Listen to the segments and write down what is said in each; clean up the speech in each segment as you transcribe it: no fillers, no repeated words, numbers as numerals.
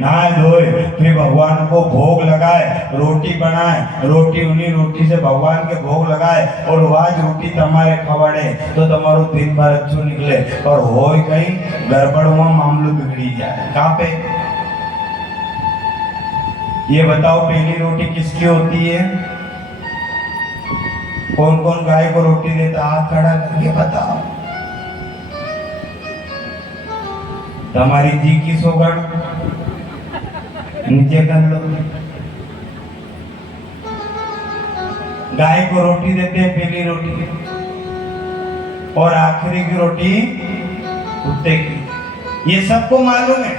नहाए धोए, फिर भगवान को भोग लगाए, रोटी बनाए, रोटी उन्हीं रोटी से भगवान के भोग लगाए और आज रोटी तुम्हारे खवाड़े तो तुम्हारो दिन भर अच्छो निकले और हो कहीं गड़बड़ हुआ मामलो बिगड़ी जाए। कहाँ पे ये बताओ, पहली रोटी किसकी होती है? कौन कौन गाय को रोटी देता? हाथ खड़ा करके बताओ। तुम्हारी जी की सोगड़ नीचे कर लो। गाय को रोटी देते हैं पहली रोटी, और आखिरी की रोटी कुत्ते की। ये सबको मालूम है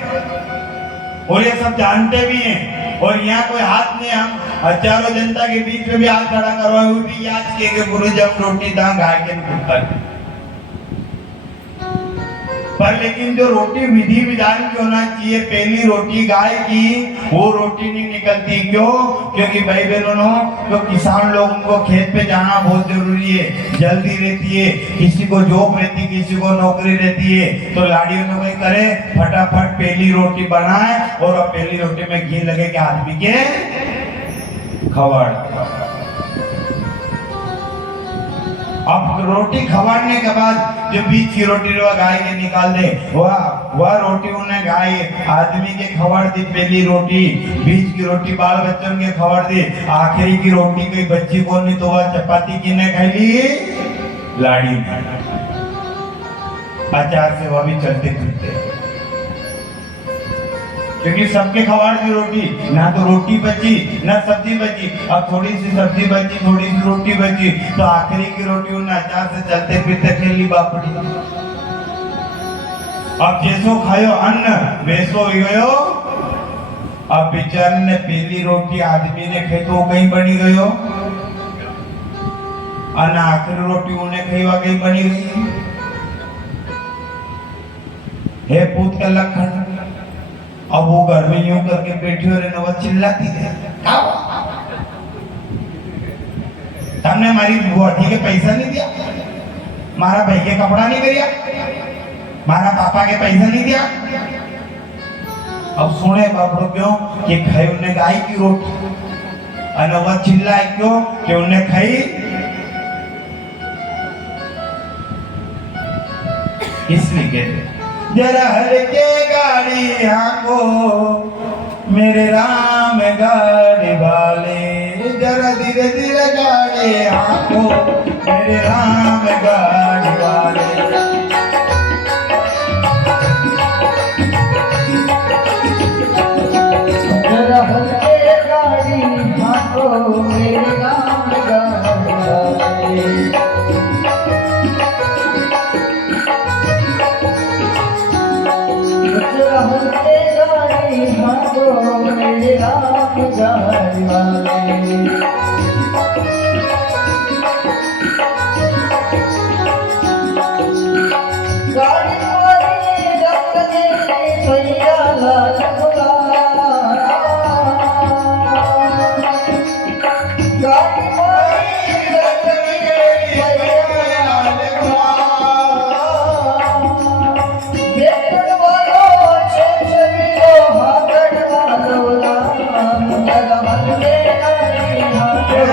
और ये सब जानते भी हैं। और यहाँ कोई हाथ नहीं, हम हजारों जनता के बीच में भी हाथ खड़ा करवाए हुए भी याद किए कि गुरु जब रोटी दां गाय के कुत्ता की। पर लेकिन जो रोटी विधि विधान की होना चाहिए, पहली रोटी गाय की, वो रोटी नहीं निकलती। क्यों? क्योंकि भाई बहनों, जो किसान लोग उनको खेत पे जाना बहुत जरूरी है, जल्दी रहती है, किसी को जॉब रहती, किसी को नौकरी रहती है, तो लाड़ियों में कोई करे फटाफट पहली रोटी बनाए और अब पहली रोटी में घी लगे के आदमी के खवाड़। अब रोटी खवाड़ने के बाद जो बीच की रोटी गाय के निकाल दे, वह रोटी उन्हें गाय आदमी के खवाड़ दी पहली रोटी, बीच की रोटी बाल बच्चों के खवाड़ दी, आखिरी की रोटी कोई बच्ची को नहीं तो वह चपाती किने खाई ली? लाड़ी ने। अचार से वह भी चलते फिरते, क्योंकि सबके खवाड़ की रोटी, ना तो रोटी बची ना सब्जी बची। अब थोड़ी सी सब्जी बची, थोड़ी सी रोटी बची, तो आखिरी की रोटी उन्हें अचार से चलते फिरते खेली बापड़ी। अब जैसो खायो अन्न वैसो ही गयो। अब बेचारे ने पहली रोटी आदमी ने खाई तो कहीं बनी गयो, और आखिरी रोटी उन्हें खाई वह कहीं बनी गई। हे पूत का लखन, अब वो घर में यूं करके बैठी और नवा चिल्लाती है, तुमने हमारी बुआठी के पैसा नहीं दिया, मारा भाई के कपड़ा नहीं दिया, मारा पापा के पैसा नहीं दिया। अब सुने बापड़ो क्यों कि खाई उन्हें गाय की रोटी, और वह चिल्लाए क्यों कि उन्हें खाई। इसलिए कहते जरा हर के गाड़ी आको मेरे राम गाड़ी वाले, जरा धीरे धीरे गाड़ी आको मेरे राम गाड़ी वाले। जरा हर के गाड़ी आको मेरे राम गाड़ी वाले। मेरे राम गाड़ी वाले। गाड़ी वाली रख दे भैया लाल गुलाल, गाड़ी वाली रख दे भैया लाल गुलाल। बेटन वालो छेछरी लो हागड़ वालो राम, जरा मन में गाड़ी हागड़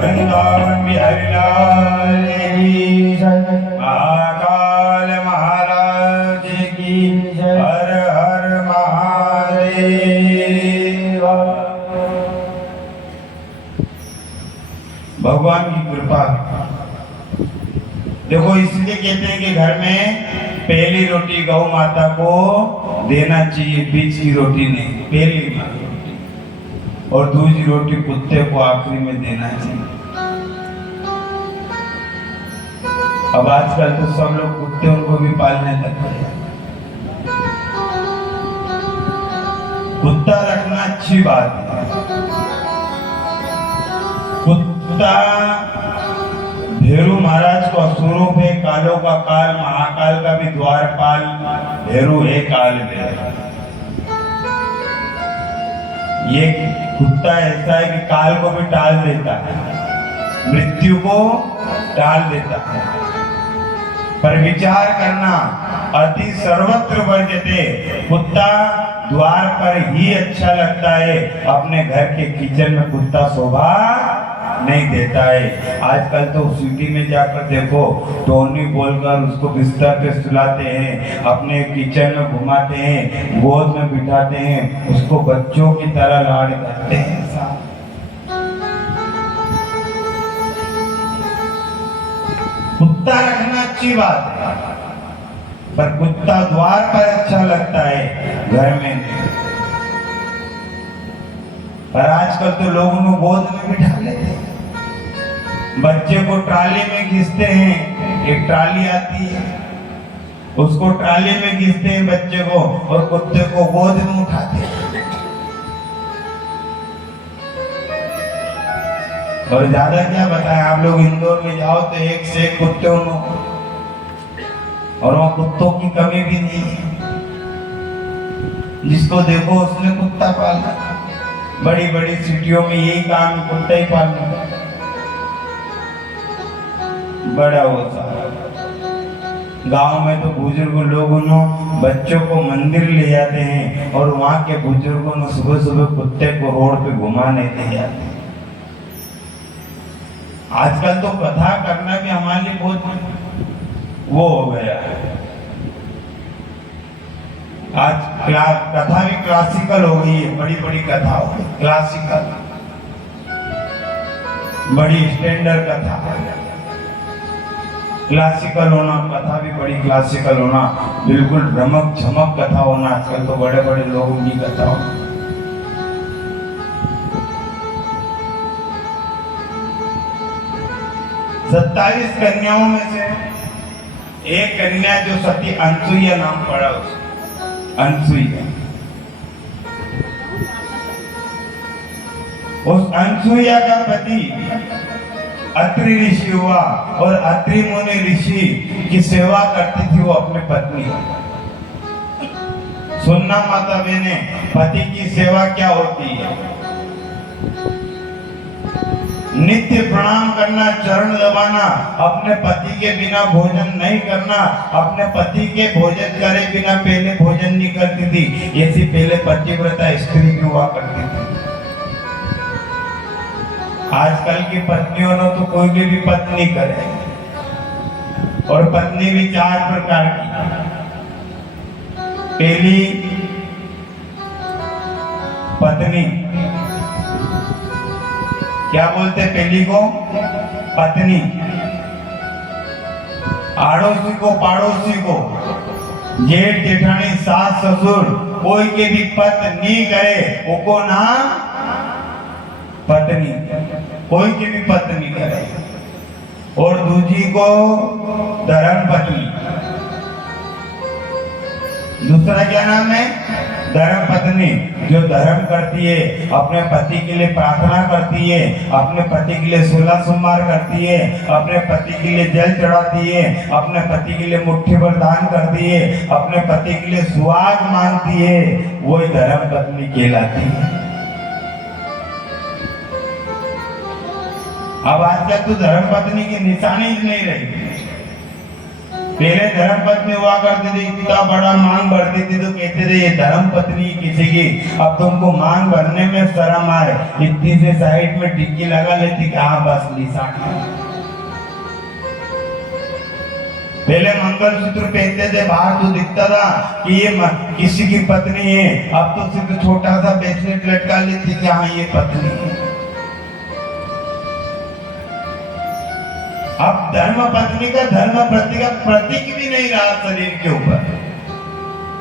वृंदावन बिहारी लाल की जय, महाकाल महाराज की जय, हर हर महादेव। भगवान की कृपा। देखो इसलिए कहते हैं कि घर में पहली रोटी गौ माता को देना चाहिए, बीच की रोटी नहीं, पहली रोटी, और दूसरी रोटी कुत्ते को आखिरी में देना चाहिए। अब आजकल तो सब लोग कुत्ते उनको भी पालने लग गए। कुत्ता रखना अच्छी बात है। कुत्ता भैरू महाराज को स्वरूप है, कालों का काल, महाकाल का भी द्वारपाल भैरू है, काल है। ये कुत्ता ऐसा है कि काल को भी टाल देता है, मृत्यु को टाल देता है। पर विचार करना, अति सर्वत्र वर्जते। कुत्ता द्वार पर ही अच्छा लगता है, अपने घर के किचन में कुत्ता शोभा नहीं देता है। आजकल तो सिटी में जाकर देखो, टोनी बोलकर उसको बिस्तर पे सुलाते हैं, अपने किचन में घुमाते हैं, गोद में बिठाते हैं, उसको बच्चों की तरह लाड करते हैं। कुत्ता रखना अच्छी बात है, पर कुत्ता द्वार पर अच्छा लगता है, घर में नहीं। पर आजकल तो लोग उन्हें गोद में बिठा लेते हैं, बच्चे को ट्राली में खींचते हैं। एक ट्राली आती है, उसको ट्राली में खींचते हैं बच्चे को, और कुत्ते को गोद में उठाते हैं। और ज्यादा क्या बताएं, आप लोग इंदौर में जाओ तो एक से एक कुत्ते उन्हों, और वहाँ कुत्तों की कमी भी नहीं है। जिसको देखो उसने कुत्ता पालना। बड़ी बड़ी सिटियों में यही काम, कुत्ता ही पालना बड़ा होता। गांव में तो बुजुर्ग लोग बच्चों को मंदिर ले जाते हैं, और वहाँ के बुजुर्गों ने सुबह सुबह कुत्ते को रोड पे घुमाने ले जाते हैं। आजकल तो कथा करना भी हमारे लिए बहुत वो हो गया है। आज कथा भी क्लासिकल हो गई है, बड़ी बड़ी कथा हो गई क्लासिकल, बड़ी स्टैंडर्ड कथा। क्लासिकल होना, कथा भी बड़ी क्लासिकल होना, बिल्कुल रमक झमक कथा होना। आजकल तो बड़े बड़े लोगों की कथा हो। 27 कन्याओं में से एक कन्या जो सती अनसुईया नाम पड़ा, उसको अनसुईया। उस अनसुईया का पति अत्रि ऋषि हुआ, और अत्रि मुनि ऋषि की सेवा करती थी वो अपने पत्नी। सुनना माता बहने, पति की सेवा क्या होती है? नित्य प्रणाम करना, चरण दबाना, अपने पति के बिना भोजन नहीं करना, अपने पति के भोजन करे बिना पहले भोजन नहीं करती थी। ऐसी पहले पतिव्रता स्त्री भी हुआ करती थी। आजकल की पत्नियों ने तो कोई की भी पत्नी करे, और पत्नी भी 4 प्रकार की। पहली पत्नी, क्या बोलते पहली को? पत्नी। आड़ोसी को, पड़ोसी को, जेठ जेठानी, सास ससुर, कोई के भी पत्नी करे वो नाम पत्नी, कोई की भी पत्नी करे। और दूजी को धर्म पत्नी। दूसरा क्या नाम है? धर्म पत्नी, जो धर्म करती है, अपने पति के लिए प्रार्थना करती है, अपने पति के लिए 16 सोमवार करती है, अपने पति के लिए जल चढ़ाती है, अपने पति के लिए मुट्ठी भर दान करती है, अपने पति के लिए सुहाग मांगती है, वही धर्म पत्नी कहलाती है। अब आजकल तो धर्म पत्नी की निशानी ही नहीं रही। पहले धर्म पत्नी हुआ करती थी, इतना बड़ा मांग भरती थी तो कहते थे ये धर्म पत्नी किसी की। अब तुमको मांग भरने में शर्म आए, इतनी से साइड में टिक्की लगा लेती कि हाँ बस निशानी। पहले मंगलसूत्र पहनते थे, बाहर तो दिखता था कि ये किसी की पत्नी है। अब तो सिर्फ छोटा सा ब्रेसलेट लटका लेती कि हाँ ये पत्नी है। अब धर्म पत्नी का, धर्म पत्नी का प्रतीक भी नहीं रहा शरीर के ऊपर।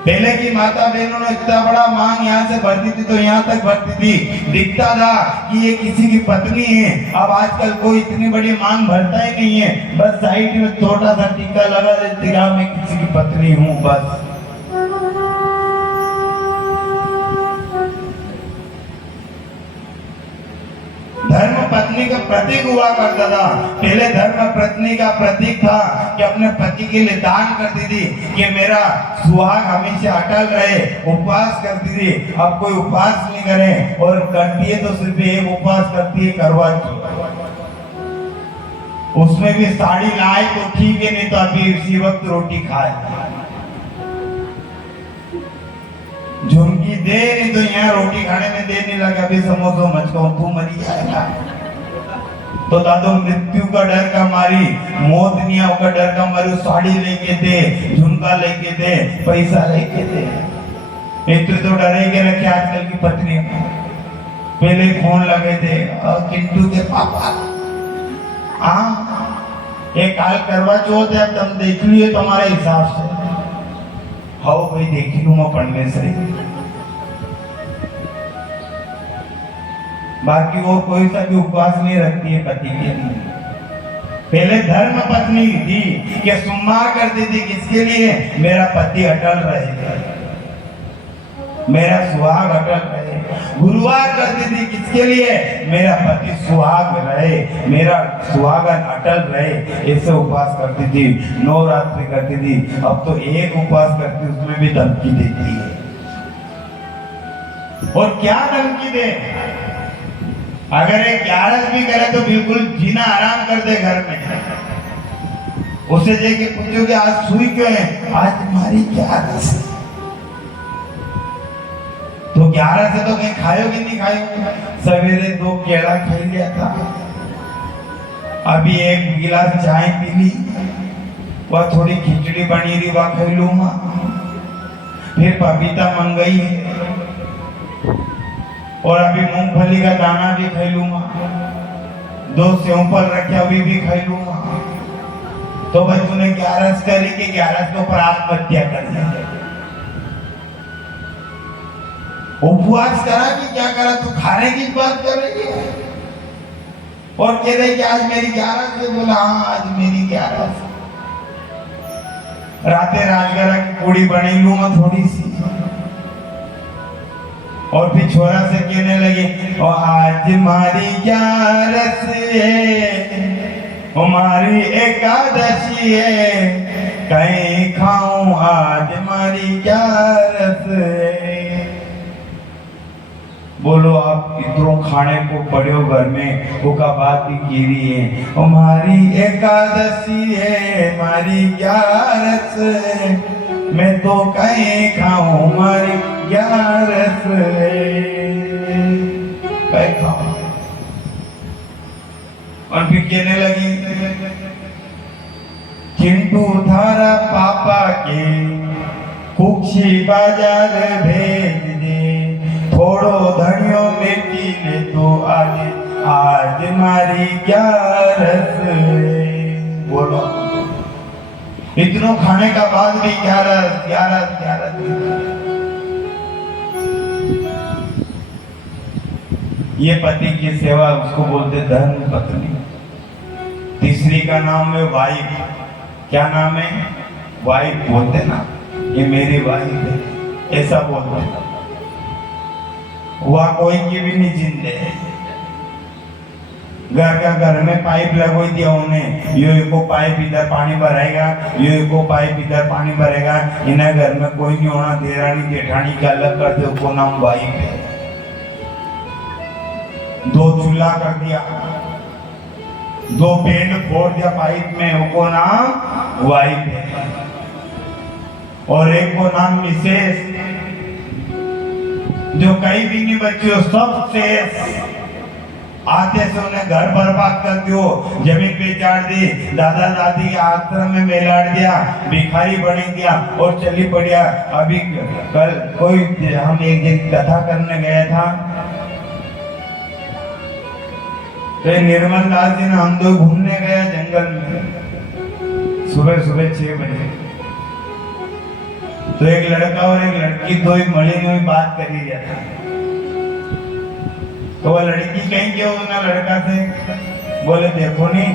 पहले की माता बहनों ने इतना बड़ा मांग यहाँ से भरती थी तो यहाँ तक भरती थी, दिखता था कि ये किसी की पत्नी है। अब आजकल कोई इतनी बड़ी मांग भरता ही नहीं है, बस साइड में छोटा सा टीका लगा देते कि मैं किसी की पत्नी हूँ बस। धर्म पत्नी का प्रतीक हुआ करता था। पहले धर्म पत्नी का प्रतीक था कि अपने पति के लिए दान करती थी कि मेरा सुहाग हमेशा अटल रहे, उपवास करती थी। अब कोई उपवास नहीं करे, और करती है तो सिर्फ एक उपवास करती है, करवा चौथ। उसमें भी साड़ी लाए तो ठीक है, नहीं तो अभी इसी वक्त रोटी खाए। झुमकी दे नहीं तो यहाँ रोटी खाने में देर नहीं लगा, अभी समोसा मचकाऊं तू मरी जाएगा। तो दादो मृत्यु का डर का मारी, मौत नहीं का डर का मारी, साड़ी लेके दे, झुमका लेके दे, पैसा लेके दे। मित्र तो डरे के रखे आजकल की पत्नी। पहले फोन लगे थे किंटू के पापा, एक काल करवा चौथ है, तुम देख लियो तुम्हारे हिसाब से। हाँ भाई देखी लूँ मैं पढ़ने से, बाकी वो कोई सा भी उपवास नहीं रखती है पति के लिए। पहले धर्म पत्नी थी कि सोमवार करती थी, किसके लिए? मेरा पति अटल रहे, मेरा सुहाग अटल रहे। गुरुवार करती थी, किसके लिए? मेरा पति सुहाग रहे, मेरा सुहागन अटल रहे, ऐसे उपवास करती थी। नवरात्रि करती थी। अब तो एक उपवास करती, उसमें भी धमकी देती है। और क्या धमकी दे? अगर एक 11 भी करे तो बिल्कुल जीना आराम कर दे घर में। उसे जाके पूछो कि आज सुई क्यों है? आज तुम्हारी 11 तो 11 से तो कहीं खाओगे नहीं खाओगे। सवेरे 2 केला खा लिया था, अभी 1 गिलास चाय पी ली, वह थोड़ी खिचड़ी बनी रही वह खा लूंगा, फिर पपीता मंगाई है, और अभी मूंगफली का दाना भी खा लूंगा, 2 सेवफल रखे अभी भी खा लूंगा। तो भाई तूने 11 करी कि 11 के ऊपर आत्महत्या कर ली। उपवास करा कि क्या करा? तू खाने की बात कर रही है और कह रही कि आज मेरी 11 से। बोला हाँ आज मेरी 11 से। राते राजगरा की पूड़ी बनी लूंगा थोड़ी सी, और फिर छोरा से कहने लगे और आज हमारी 11 है, हमारी एकादशी है, कहीं खाऊं आज हमारी 11 है। बोलो आप इतनों खाने को पड़े हो घर में, वो का बात भी की रही है। हमारी एकादशी है, हमारी 11 है, मैं तो कहीं खाऊं हमारी 11 कहीं खाऊं। और फिर कहने लगी चिंटू थारा पापा के खुशी बाजार भेज दे, थोड़ो धनियो बेटी ले तो आज मारी क्या रस है। बोलो, इतनों खाने का बाद भी क्या रस, क्या रस, क्या रस। ये पति की सेवा उसको बोलते धर्म पत्नी। तीसरी का नाम है वाइफ। क्या नाम है? वाइफ बोलते ना, ये मेरी वाइफ है, ऐसा बोलते। वह कोई की भी नहीं जिंदे। घर में पाइप लगोई दिया उन्हें, यो को पाइप इधर पानी भरेगा, यो को पाइप इधर पानी भरेगा। इन्हें घर में कोई नहीं होना, देरानी जेठानी का अलग कर दे, उसको नाम वाइफ है। 2 चूल्हा कर दिया, 2 बेड फोड़ दिया पाइप में, उसको नाम वाइफ है। और एक को नाम मिसेस, जो कहीं भी नहीं बची हो, सब शेष आते से उन्हें घर बर्बाद कर दियो, जमीन पे चाट दी, दादा दादी के आश्रम में मेलाड़ दिया, भिखारी बने दिया और चली पड़िया। अभी कल कोई हम एक जगह कथा करने गया था, तो निर्मल दास जी ने हम दो घूमने गया जंगल में सुबह 6 बजे। तो एक लड़का और एक लड़की दो एक मली में बात कर ही रहा था। तो वह लड़की कहीं गया ना लड़का से, बोले देखो नहीं,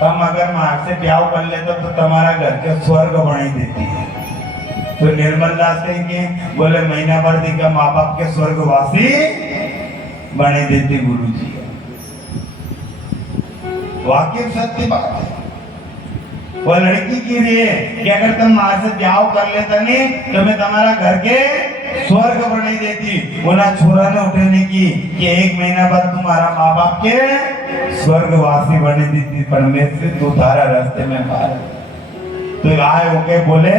हम अगर मार से ब्याह कर लेते तो तुम्हारा घर के स्वर्ग बना देती है। तो निर्मल दास कहेंगे, बोले महीना भर दिखा माँ बाप के स्वर्गवासी बने देती गुरु जी। वाकई सत्य बात है। वह लड़की की लिए कि अगर तुम माँ से ब्याह कर लेता नहीं तो मैं तुम्हारा घर के स्वर्ग बना देती। बोला छोरा ने उठने की कि 1 महीना बाद तुम्हारा माँ बाप के स्वर्गवासी बने देती, पर मैं से तू तारा रास्ते में मार। तो आए होके बोले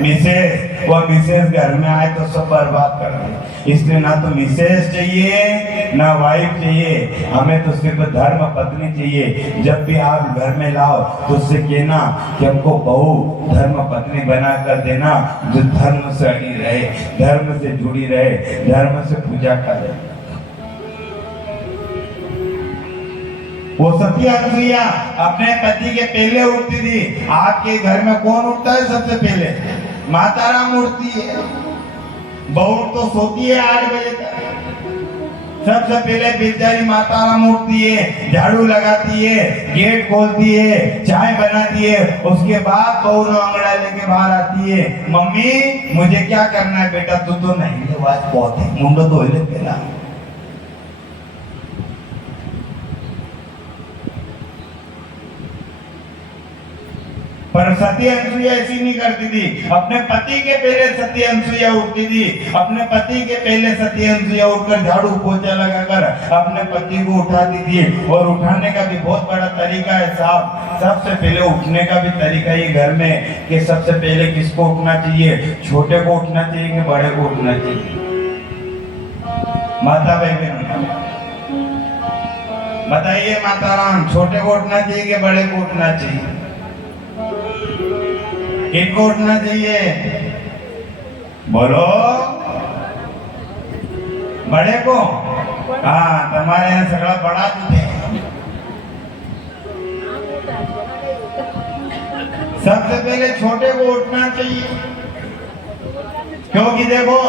मिसेस, वो मिसेस घर में आए तो सब बर्बाद कर दे। इसलिए ना तो मिसेस चाहिए ना वाइफ चाहिए, हमें तो सिर्फ धर्म पत्नी चाहिए। जब भी आप घर में लाओ तो उससे कहना कि हमको बहू धर्म पत्नी बना कर देना, जो धर्म से अड़ी रहे, धर्म से जुड़ी रहे, धर्म से पूजा करे। वो सती अनसुईया अपने पति के पहले उठती थी। आपके घर में कौन उठता है सबसे पहले? माता राम उठती है। बहू तो सोती है 8 बजे तक। सबसे पहले बेचारी माता राम उठती है, झाड़ू लगाती है, गेट खोलती है, चाय बनाती है। उसके बाद बहू ने अंगड़ा लेके बाहर आती है, मम्मी मुझे क्या करना है बेटा? तू तो नहीं बात बहुत है, मुंडो धो ले पहला। पर सती अनसुईया ऐसी नहीं करती थी। अपने पति के पहले सती अनसुईया उठती थी। अपने पति के पहले सती अनसुईया उठकर झाड़ू पोछा लगाकर अपने पति को उठाती थी। और उठाने का भी बहुत बड़ा तरीका है साहब। सबसे पहले उठने का भी तरीका ये घर में कि सबसे पहले किसको उठना चाहिए? छोटे को उठना चाहिए कि बड़े को उठना चाहिए? माता बहन बताइए, माता राम, छोटे को उठना चाहिए कि बड़े को उठना चाहिए? किनको उठना चाहिए? बोलो। बड़े को? हाँ, तुम्हारे यहाँ सगड़ा बड़ा तुझे। सबसे पहले छोटे को उठना चाहिए, क्योंकि देखो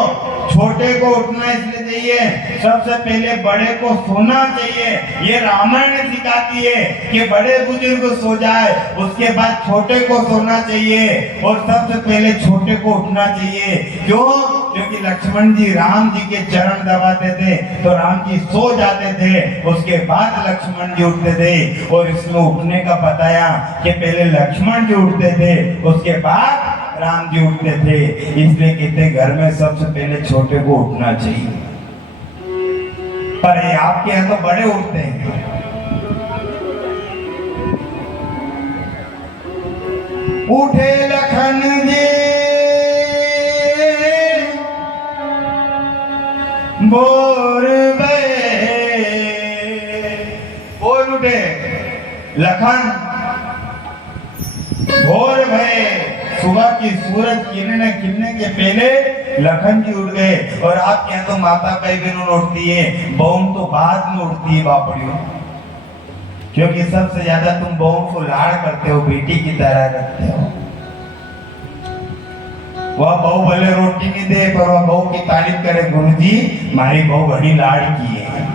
छोटे को उठना इसलिए चाहिए, सबसे पहले बड़े को सोना चाहिए। ये रामायण सिखाती है कि बड़े बुजुर्ग सो जाए, उसके बाद छोटे को सोना चाहिए और सबसे पहले छोटे को उठना चाहिए। क्यों? क्योंकि लक्ष्मण जी राम जी के चरण दबाते थे तो राम जी सो जाते थे, उसके बाद लक्ष्मण जी उठते थे। और इसमें उठने का बताया कि पहले लक्ष्मण जी उठते थे, उसके बाद राम जी उठते थे। इसलिए कहते घर में सबसे पहले छोटे को उठना चाहिए। पर आपके यहाँ तो बड़े उठते हैं। उठे लखन जी बोर बोल उठे लखन भोर सुबह की सूरज किरणें खिलने के पहले लखन जी उठ गए। और आप क्या तो माता भाई बहनों उठती है, बहू तो बाद में उठती है बापड़ियों, क्योंकि सबसे ज्यादा तुम बहू को लाड़ करते हो, बेटी की तरह रखते हो। वह बहू भले रोटी नहीं दे पर वह बहू की तारीफ करे, गुरुजी मारी बहू घड़ी लाड़ की है,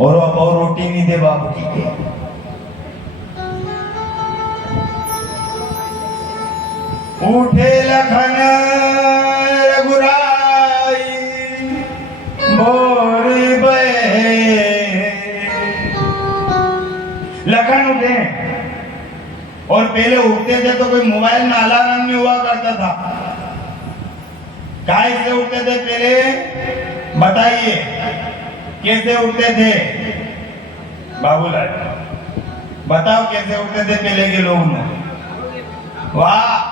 और वह बहू रोटी नहीं दे बाबू की। उठे लखन रघुराई भोर बहे। लखन उठे, और पहले उठते थे तो कोई मोबाइल में अलार्म नहीं हुआ करता था। कैसे उठते थे पहले बताइए, कैसे उठते थे बाबूलाल, बताओ कैसे उठते थे पहले के लोग? वाह,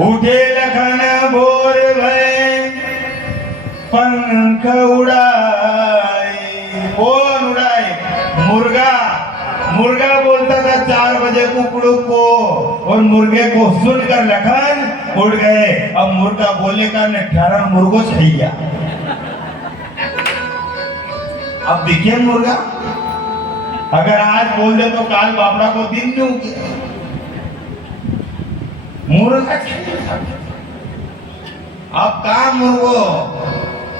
उठे लखन भोर भय पंख उड़ाए। कौन उड़ाए? मुर्गा। मुर्गा बोलता था 4 बजे कुकड़ू को, और मुर्गे को सुनकर लखन उड़ गए। अब मुर्गा बोले का ने 18 मुर्गो सही गया। अब देखिए मुर्गा अगर आज बोल दे तो काल बापड़ा को दिन नहीं उगे। मुर्गा अब कहा मुर्गो?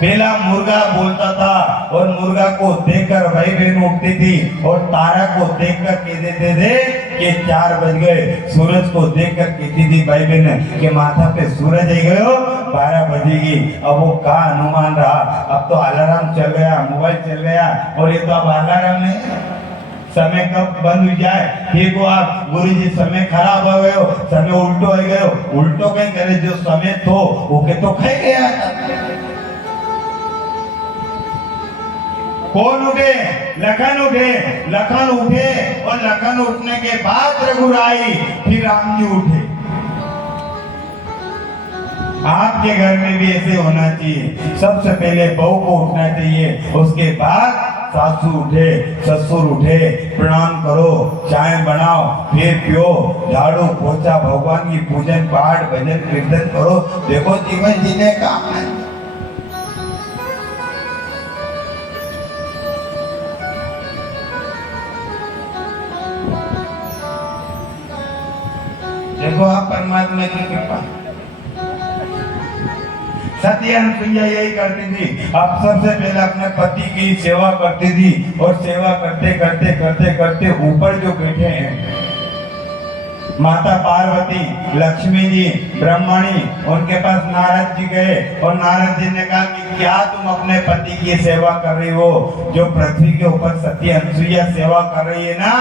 पहला मुर्गा बोलता था, और मुर्गा को देखकर भाई बहन उठती थी, और तारा को देखकर कह देते थे कि 4 बज गए। सूरज को देखकर कहती थी भाई बहन के माथा पे सूरज आई गयो, 12 बजेगी। अब वो का अनुमान रहा? अब तो अलार्म चल गया, मोबाइल चल गया, और ये तो अब अलार्म है। समय कब बंद हो जाए फिर को आप गुरुजी समय खराब हो गयो, समय उल्टो हो गयो। उल्टो कहीं करे, जो समय तो ओके तो खाई गया। कौन उठे? लखन उठे। लखन उठे, और लखन उठने के बाद रघुराई, फिर राम जी उठे। आपके घर में भी ऐसे होना चाहिए। सबसे पहले बहू को उठना चाहिए, उसके बाद सासू उठे, ससुर उठे, प्रणाम करो, चाय बनाओ, फिर पियो, झाड़ू पोछा, भगवान की पूजन पाठ भजन कीर्तन करो। देखो जीवन जीने का है। देखो आप परमात्मा की कृपा। सती अनुसुईया यही करती थी, अब सबसे पहले अपने पति की सेवा करती थी, और सेवा करते करते करते करते ऊपर जो बैठे हैं माता पार्वती, लक्ष्मी जी, ब्रह्मणी, उनके पास नारद जी गए, और नारद जी ने कहा कि क्या तुम अपने पति की सेवा कर रही हो? जो पृथ्वी के ऊपर सती अनुसुईया सेवा कर रही है ना,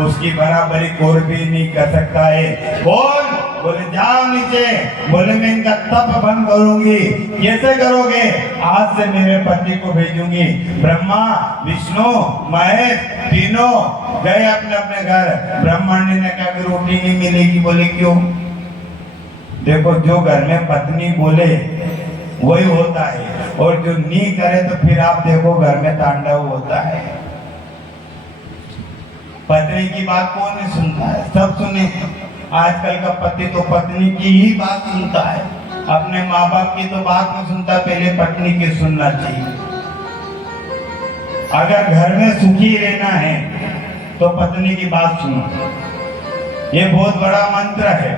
उसकी बराबरी कोई भी नहीं कर सकता है। कौन? बोले जाओ नीचे। बोले मैं इनका तप भंग करूंगी। कैसे करोगे? आज से मेरे पति को भेजूंगी। ब्रह्मा, विष्णु, महेश तीनों गए अपने अपने घर। ब्रह्मांड ने कहा कि रोटी नहीं मिलेगी। बोले क्यों? देखो जो घर में पत्नी बोले वही होता है, और जो नहीं करे तो फिर आप देखो घर में तांडव होता है। पत्नी की बात कौन नहीं सुनता है? सब सुने। आजकल का पति तो पत्नी की ही बात सुनता है, अपने माँ बाप की तो बात नहीं सुनता, पहले पत्नी की सुनना चाहिए। अगर घर में सुखी रहना है तो पत्नी की बात सुनो, ये बहुत बड़ा मंत्र है।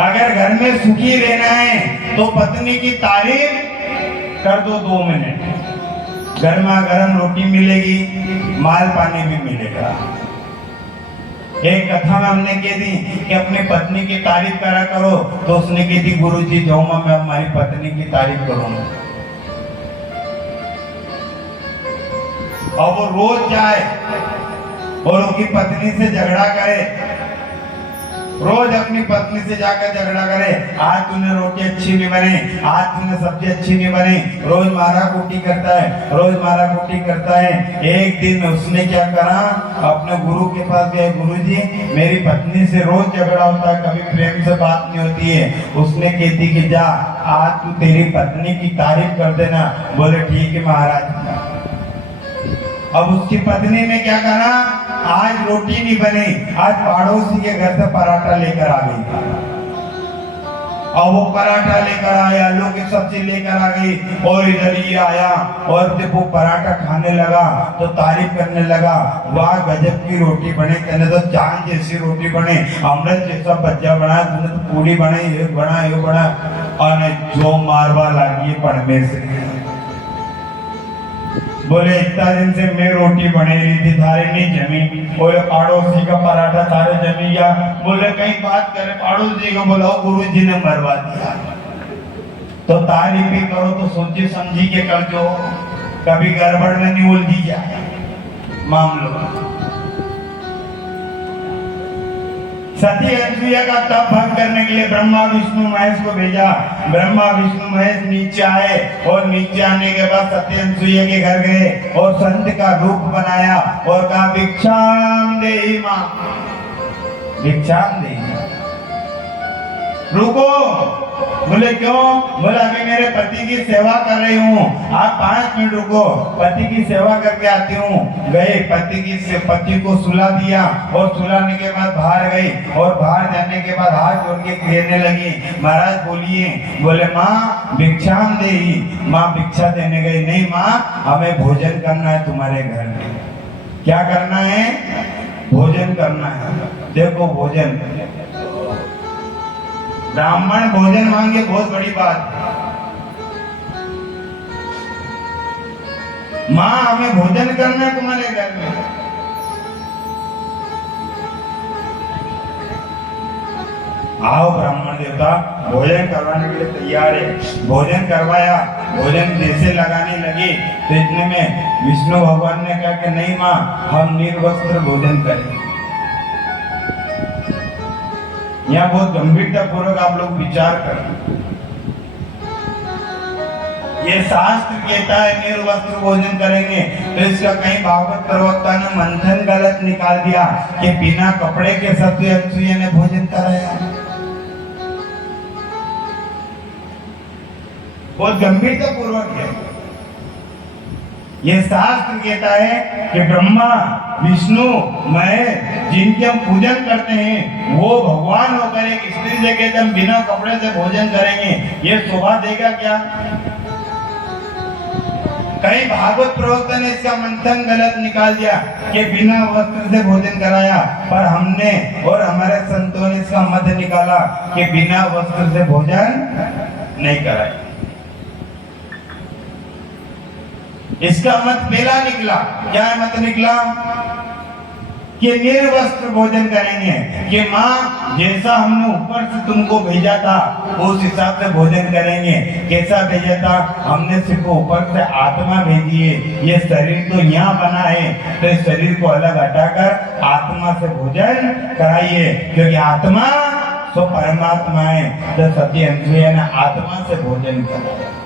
अगर घर में सुखी रहना है तो पत्नी की तारीफ कर दो 2 मिनट। गर्मा गर्म रोटी मिलेगी, माल पानी भी मिलेगा। एक कथा में हमने कह दी कि अपनी पत्नी की तारीफ करा करो, तो उसने कही थी गुरुजी जाऊंगा मैं हमारी पत्नी की तारीफ करूंगा। और वो रोज जाए और उनकी पत्नी से झगड़ा करे, रोज अपनी पत्नी से जाकर झगड़ा करे, आज तूने रोटी अच्छी नहीं बनी, आज तूने सब्जी अच्छी नहीं बनी, रोज मारा कुटी करता है, रोज मारा कुटी करता है। एक दिन उसने क्या करा, अपने गुरु के पास गए, गुरुजी मेरी पत्नी से रोज झगड़ा होता है, कभी प्रेम से बात नहीं होती है। उसने कहती कि जा आज तू तेरी पत्नी की तारीफ कर देना। बोले ठीक है महाराज। अब उसकी पत्नी ने क्या करा, आज रोटी नहीं बनी, आज पड़ोसी के घर से पराठा लेकर आ गई। और वो पराठा लेकर आया, आलू की सब्जी लेकर आ गई, और इधर ये आया और जब वो पराठा खाने लगा तो तारीफ करने लगा, वाह गजब की रोटी बने, तूने तो चांद जैसी रोटी बने, अमृत जैसा बच्चा बना, तूने तो पूरी बने, ये बना ये बना। और जो मारवा लगी पड़ने से, बोले इतना दिन से मैं रोटी बने रही थी, थारे नहीं जमी। बोले पड़ोसी का पराठा थारे जमी गया। बोले कहीं बात करे, पड़ोसी को बोला गुरु जी ने मरवा दिया। तो तारीफ भी करो तो सोची समझी के कर, जो कभी गड़बड़ में नहीं उलझी जाए मामलों। सती अनसुईया का तप भंग करने के लिए ब्रह्मा विष्णु महेश को भेजा। ब्रह्मा विष्णु महेश नीचे आए और नीचे आने के बाद सती अनसुईया के घर गए और संत का रूप बनाया और कहा भिक्षाम देहि मां, भिक्षाम देहि। रुको, बोले क्यों? बोले अभी मेरे पति की सेवा कर रही हूँ, आप 5 मिनट रुको, पति की सेवा करके आती हूँ। गए, पति को सुला दिया और सुलाने के बाद बाहर गई और बाहर जाने के बाद हाथ जोड़ के कहने लगी, महाराज बोलिए। बोले माँ भिक्षाम देहि। माँ भिक्षा देने गई, नहीं माँ हमें भोजन करना है तुम्हारे घर में। क्या करना है? भोजन करना है। देखो भोजन, ब्राह्मण भोजन मांगे बहुत बड़ी बात है। माँ हमें भोजन करना है तुम्हारे घर में। आओ ब्राह्मण देवता, भोजन करवाने के लिए तैयार है। भोजन करवाया, भोजन जैसे लगाने लगी तो इतने में विष्णु भगवान ने कहा कि नहीं माँ हम निर्वस्त्र भोजन करें। यहाँ बहुत गंभीरता पूर्वक आप लोग विचार करें। ये शास्त्र कहता है निर्वस्त्र भोजन करेंगे, तो इसका कहीं भागवत प्रवक्ता ने मंथन गलत निकाल दिया कि बिना कपड़े के सती अनसुईया ने भोजन कराया। बहुत गंभीरता पूर्वक है। ये शास्त्र कहता है कि ब्रह्मा विष्णु महेश जिनके हम पूजन करते हैं वो भगवान होकर एक स्त्री से कहते हम बिना कपड़े से भोजन करेंगे, ये शोभा देगा क्या? कई भागवत प्रवक्ता ने इसका मंथन गलत निकाल दिया कि बिना वस्त्र से भोजन कराया, पर हमने और हमारे संतों ने इसका मत निकाला कि बिना वस्त्र से भोजन नहीं कराया। इसका मत पहला निकला, क्या मत निकला? कि निर्वस्त्र भोजन करेंगे, कि माँ जैसा हमने ऊपर से तुमको भेजा था उस हिसाब से भोजन करेंगे। कैसा भेजा था? हमने सिर्फ ऊपर से आत्मा भेजी है, ये शरीर तो यहाँ बना है, तो इस शरीर को अलग हटाकर आत्मा से भोजन कराइए, क्योंकि आत्मा तो परमात्मा है। तो सती अनसुईया ने आत्मा से भोजन कराया।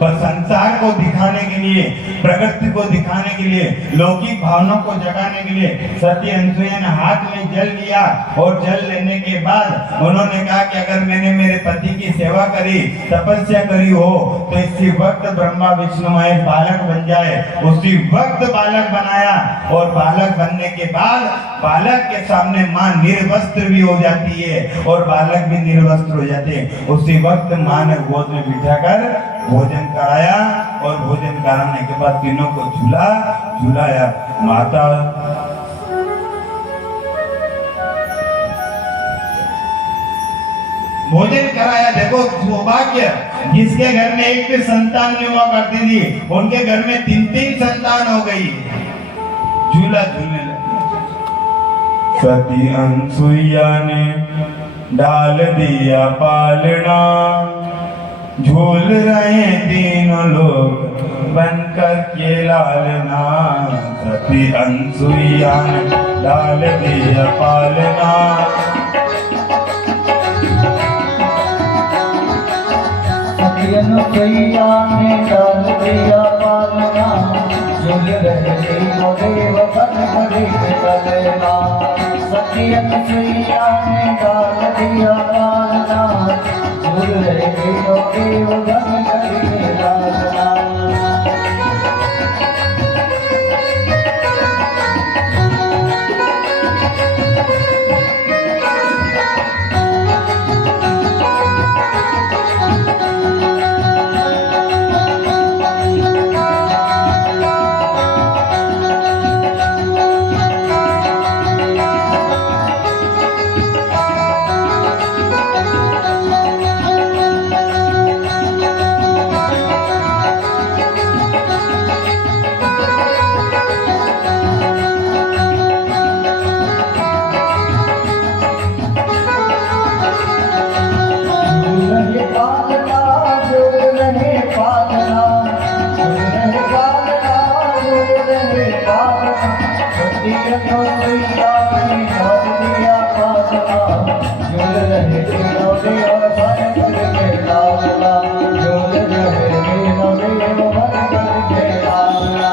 पर संसार को दिखाने के लिए, प्रकृति को दिखाने के लिए, लौकिक भावनाओं को जगाने के लिए सती अनसुईया ने हाथ में जल लिया और जल लेने के बाद उन्होंने कहा कि अगर मैंने मेरे पति की सेवा करी, तपस्या करी हो, तो इसी वक्त ब्रह्मा विष्णु महेश बालक बन जाए। उसी वक्त बालक बनाया और बालक बनने के बाद बालक के सामने माँ निर्वस्त्र भी हो जाती है और बालक भी निर्वस्त्र हो जाते हैं। उसी वक्त माँ ने गोद में बिठाकर भोजन कराया और भोजन कराने के बाद तीनों को झुलाया। माता भोजन कराया। देखो सौभाग्य, जिसके घर में एक भी संतान नहीं हुआ करती थी उनके घर में 3-3 संतान हो गई। झूला झूलने लगे। सती अनसुईया ने डाल दिया पालना, झूल रहे तीनों लोग बनकर के लालना। सती अनसुईया ने डाल दिया पालना, सती अनसुईया ने डाल दिया पालना, झूल रहे तीनों देव बनकर के लालना। सती अनसुईया ने डाल दिया पालना, झूल रहे तीनों देव बनकर के लालना। सखियनो सैया ने डाल दिया पालना झूल रहे तीनों देव भर करके लालना झूल रहे तीनों देव भर करके लालना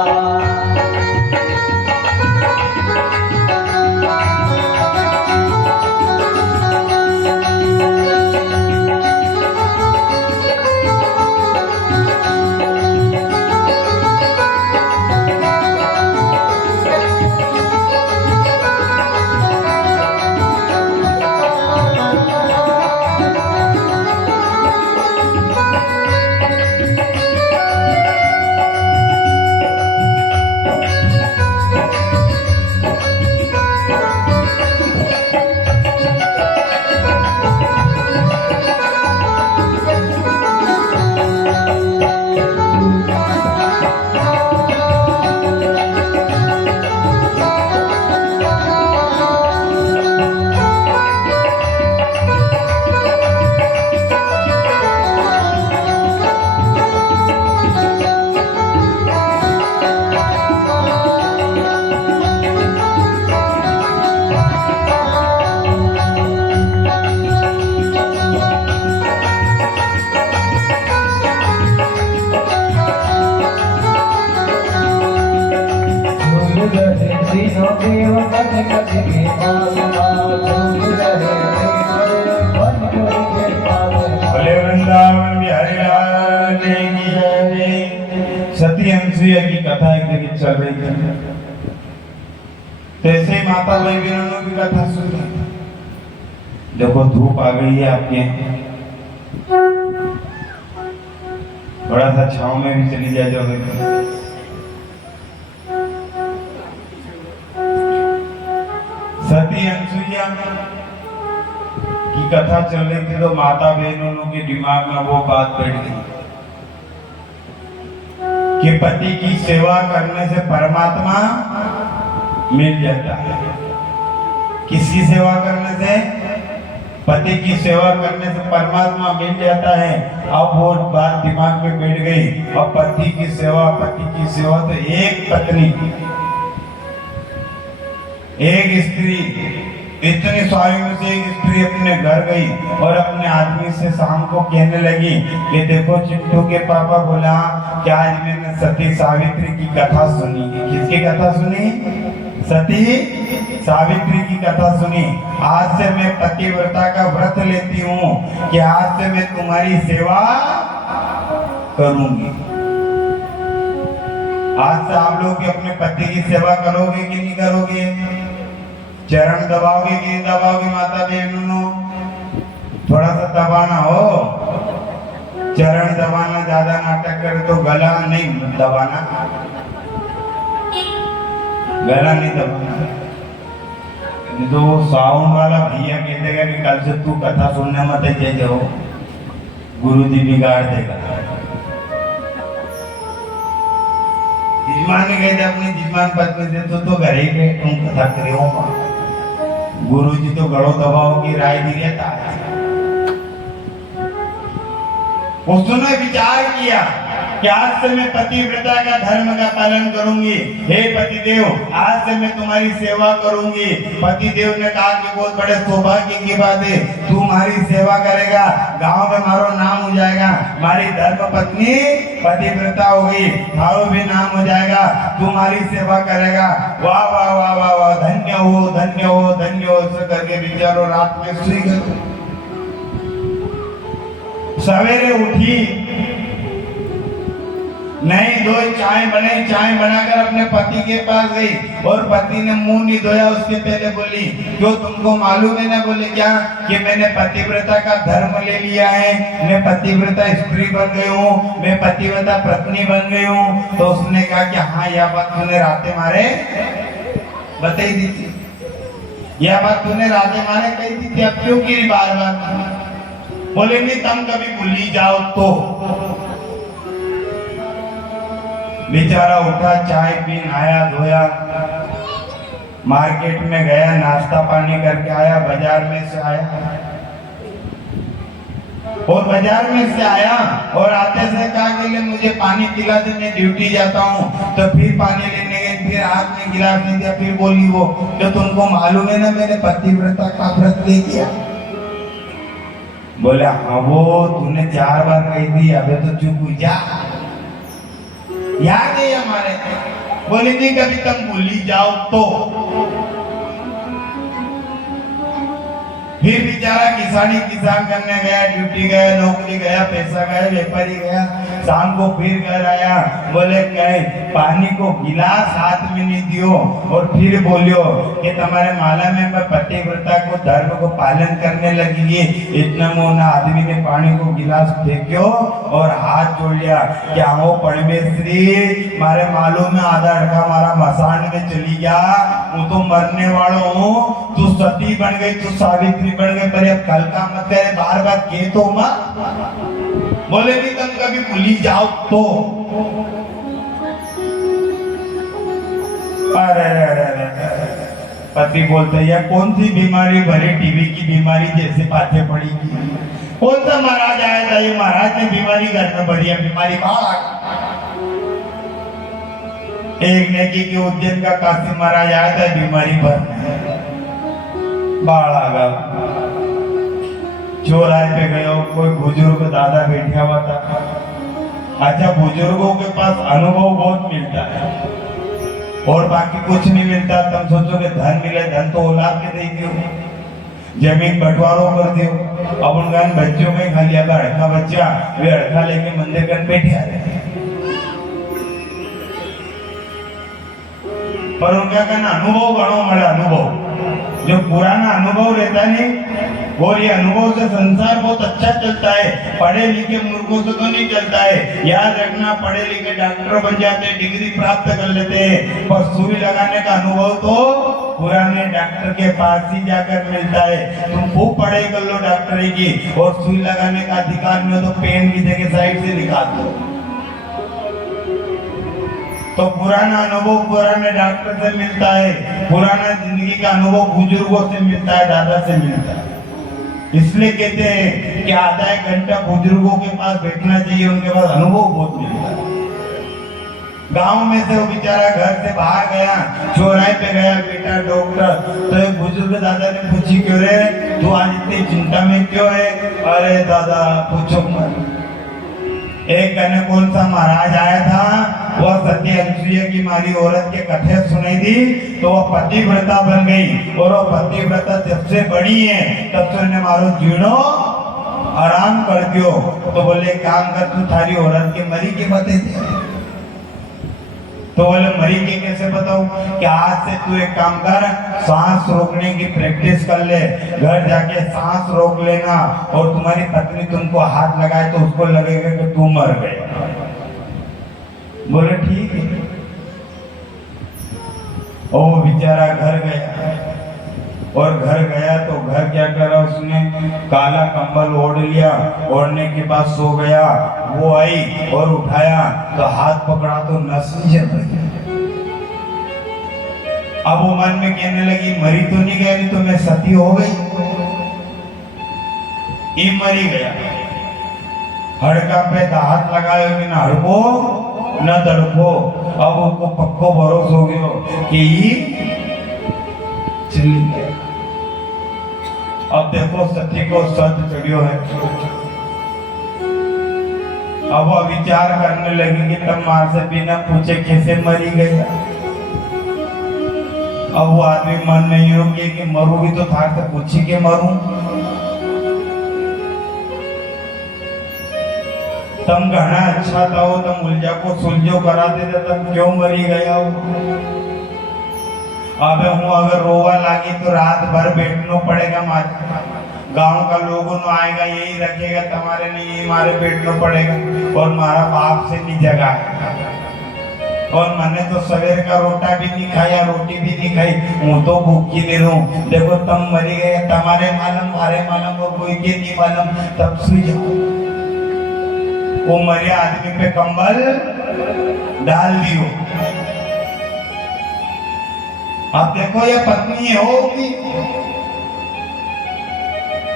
तीनों देव बन करके पालना झूल रहे तीनों देव बन करके पालना। भोले वृंदावन बिहारी लाल की जय। सती अनुसुईया की कथा एक जगह चल रही थी, तो ऐसे ही माता भाई बहनों की कथा सुन रही। देखो धूप आ गई है आपके, थोड़ा सा छांव में भी चली जाए जो सती अनुसुईया की कथा चल रही थी, तो माता बहनों के दिमाग में वो बात बैठ गई कि पति की सेवा करने से परमात्मा मिल जाता है। किसकी सेवा करने से? पति की सेवा करने से परमात्मा मिल जाता है। अब वो बात दिमाग में बैठ गई, और पति की सेवा तो एक पत्नी, एक स्त्री, इतने सालों में से एक स्त्री अपने घर गई और अपने आदमी से शाम को कहने लगी कि देखो चिंटू के पापा बोला कि आज मैंने सती सावित्री की कथा सुनी। किसकी कथा सुनी? सती सावित्री की कथा सुनी। आज से मैं पतिव्रता का व्रत लेती हूँ कि आज से मैं तुम्हारी सेवा करूंगी। आज से आप लोग अपने पति की सेवा करोगे कि नहीं करोगे? चरण दबाओगे कि नहीं दबाओगे? माता बहनों थोड़ा सा दबाना हो, चरण दबाना, ज्यादा नाटक करे तो गला नहीं दबाना, गला नहीं दबाना। तो साउंड वाला भैया कह देगा कि कल से तू कथा सुनने मत जाओ, गुरुजी बिगाड़ देगा। यजमान ने कह दिया अपनी यजमान पत्नी से तो घर ही के तुम कथा करो, गुरुजी तो गड़ो दबाओ की राय दी रहता है। उसने विचार किया कि आज से मैं पतिव्रता का धर्म का पालन करूंगी। हे पतिदेव, आज से मैं तुम्हारी सेवा करूंगी। पतिदेव ने कहा कि बहुत बड़े सौभाग्य की बात है, तू हमारी सेवा करेगा, गांव में हमारा नाम हो जाएगा, हमारी धर्म पत्नी पतिव्रता होगी, थारो भी नाम हो जाएगा, तुम्हारी सेवा करेगा। वाह वाह वाह वाह वाह, धन्य हो धन्य हो धन्य हो। ऐसे करके विचारो रात में सोई गई। सवेरे उठी, नहीं धोई, चाय बनाई, चाय बनाकर अपने पति के पास गई और पति ने मुंह नहीं धोया उसके पहले बोली, क्यों तुमको मालूम है ना? बोले क्या? कि मैंने पतिव्रता का धर्म ले लिया है, मैं पतिव्रता स्त्री बन गई हूँ, मैं पतिव्रता पत्नी बन गई हूँ। तो उसने कहा कि हाँ, यह बात तूने राते मारे बताई दी थी, यह बात तूने राते मारे कही दी थी, अब क्यों गिरी बार बार? बोले नहीं, तुम कभी भूली जाओ तो। बेचारा उठा, चाय पी, नहाया धोया, मार्केट में गया, नाश्ता पानी करके आया, बाजार में से आया और बाजार में से आया और आते से कहा कि मुझे पानी पिला दे, मैं ड्यूटी जाता हूँ। तो फिर पानी लेने गए, फिर हाथ में गिलास नहीं दिया, फिर बोली वो जो तुमको मालूम है ना मैंने पतिव्रता का व्रत ले लिया। बोला हाँ वो तूने 4 बार कही थी, अबे तो चुप हुई जा, याद है हमारे। बोले नहीं कभी तुम भूली जाओ तो। फिर बेचारा किसान करने गया, ड्यूटी गया, नौकरी गया, पैसा गया, व्यापारी गया, शाम को फिर घर आया। बोले कहे पानी को गिलास हाथ में नहीं दियो और फिर बोलियो कि तुम्हारे माला में मैं पतिव्रता को धर्म को पालन करने लगी है। इतना मोना आदमी ने पानी को गिलास फेंक्यो और हाथ जोड़ लिया कि आओ परमेश्वरी मारे मालूम में आधा अड़का हमारा मसान में चली गया, वो तो मरने वालों हूँ, तू सती बन गई, तू सावित्री बन गई, पर अब कल का मत करे, बार बार के तो मत। बोले नहीं तुम कभी भूली जाओ तो। अरे पति बोलते या कौन सी बीमारी भरी टीवी की बीमारी जैसे पाछे पड़ी की, कौन सा महाराज आया था, ये महाराज ने बीमारी घर में भरी है, बीमारी बाहर आ गई। एक नेकी के उज्जैन का काशी महाराज आया था बीमारी भरने, बाढ़ आ गया। चौराहे पे गए, कोई बुजुर्ग दादा बैठा हुआ था। अच्छा बुजुर्गों के पास अनुभव बहुत मिलता है और बाकी कुछ नहीं मिलता। तुम सोचो कि धन मिले, धन तो औलाद के दे दियो, जमीन बंटवारो कर दियो। अब उन बच्चों में खा लिया अड़का बच्चा, वे अड़का लेके मंदिर कर बैठे आ रहे। पर उनका कहना अनुभव गणो मरे, अनुभव जो पुराना अनुभव रहता नहीं, और ये अनुभव से संसार बहुत अच्छा चलता है। पढ़े लिखे मूर्खों से तो नहीं चलता है। याद रखना पढ़े लिखे डॉक्टर बन जाते हैं, डिग्री प्राप्त कर लेते हैं, पर सुई लगाने का अनुभव तो पुराने डॉक्टर के पास ही जाकर मिलता है। तुम खूब पढ़ाई कर लो डॉक्टरी की और सुई लगाने का अधिकार में तो पेन की जगह साइड से निकाल दो। तो पुराना अनुभव पुराने डॉक्टर से मिलता है, पुराना जिंदगी का अनुभव बुजुर्गों से मिलता है, दादा से मिलता है। इसलिए कहते हैं कि आधा 1 घंटा बुजुर्गों के पास बैठना चाहिए, उनके पास अनुभव बहुत मिलता है। गांव में से वो बेचारा घर से बाहर गया, चौराहे पे गया, बेटा डॉक्टर, तो एक बुजुर्ग दादा ने पूछी क्यों रे तू आज इतनी चिंता में क्यों है? अरे दादा पूछो मत। एक कहने कौन सा महाराज आया था, वह सती अनुसुईया की मारी औरत के कथे सुनाई दी तो वह पतिव्रता बन गई, और वह पतिव्रता जब से बड़ी है तब से उन्हें मारो जीणो आराम कर दियो। तो बोले काम कर, तू थारी औरत के मरी के बते थे। तो बोले मरी के कैसे बताऊं? कि आज से तू एक काम कर, सांस रोकने की प्रैक्टिस कर ले, घर जाके सांस रोक लेना, और तुम्हारी पत्नी तुमको हाथ लगाए तो उसको लगेगा कि तू मर गए। बोले ठीक है। और वो बेचारा घर गया, और घर गया तो घर क्या करा उसने, काला कंबल ओढ़ लिया, ओढ़ने के बाद सो गया। वो आई और उठाया तो हाथ पकड़ा तो नस जल रही। अब वो मन में कहने लगी मरी तो नहीं गई, नहीं तो मैं सती हो गई। ये मरी गया, हड़का पे हाथ लगाए कि ना हड़को न तड़को। अब उनको पक्को भरोसा हो गया कि चली गया। अब देखो सती को सत चढ़ियो है। अब वो विचार करने लगी कि तब मार से बिना पूछे कैसे मरी गया। अब वो आदमी मन नहीं होगी कि मरूंगी तो थार से पूछी के मरूं। तुम घना अच्छा था हो, तुम उलझा को सुलझो कराते थे, तुम क्यों मरी गया हो? अब हूँ अगर रोवा लागी तो रात भर बैठना पड़ेगा। गांव का लोगों ने आएगा, यही रखेगा, तुम्हारे लिए यही मारे बैठना पड़ेगा, और मारा बाप से नहीं जगा। और मैंने तो सवेर का रोटा भी नहीं खाया, रोटी भी नहीं खाई, हूँ तो भूखी नहीं रहूं। देखो तुम मरी गए, तुम्हारे मालूम, मारे मालूम, और कोई के नहीं मालूम, तब सुई जाओ। वो मरे आदमी पे कंबल डाल दियो। अब देखो ये पत्नी होगी,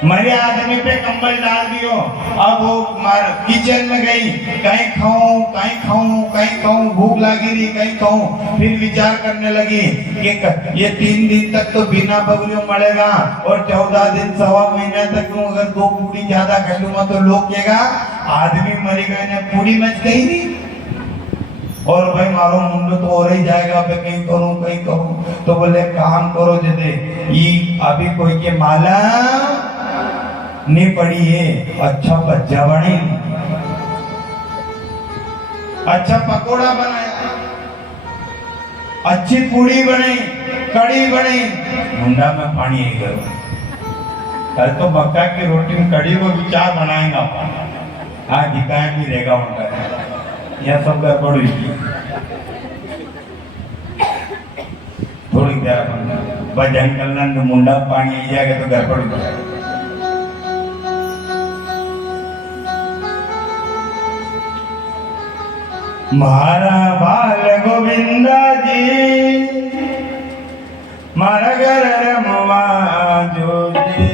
मरे आदमी पे कंबल डाल दियो। अब वो किचन में गई, कहीं खाऊं कहीं खाऊं कहीं खाऊं, भूख लगी रही कहीं खाऊं। फिर विचार करने लगी कि ये 3 दिन तक तो बिना बगलियों मरेगा और 14 दिन सवा महीने तक अगर 2 पूरी ज्यादा खा लूंगा तो लोग कहेगा आदमी मरी गए ने पूरी मच गई नहीं। और भाई मारो मुंडो तो हो ही जाएगा, अब कहीं करूं। तो बोले काम करो जदे ये अभी कोई के माला नहीं पड़ी है, अच्छा भज्जा बने, अच्छा पकोड़ा बनाया, अच्छी पूड़ी बनी, कड़ी बनी, मुंडा में पानी ही गयो। कल तो मक्का की रोटी में कड़ी को विचार बनाएगा, हाँ दिखाए भी रहेगा उनका, यह सब गड़बड़ हुई। थोड़ी देर भजन करना मुंडा पानी आई जाएगा तो गड़बड़ हो जाएगा। मारा बाल गोविंदा जी मारा घर रमवा जो जी।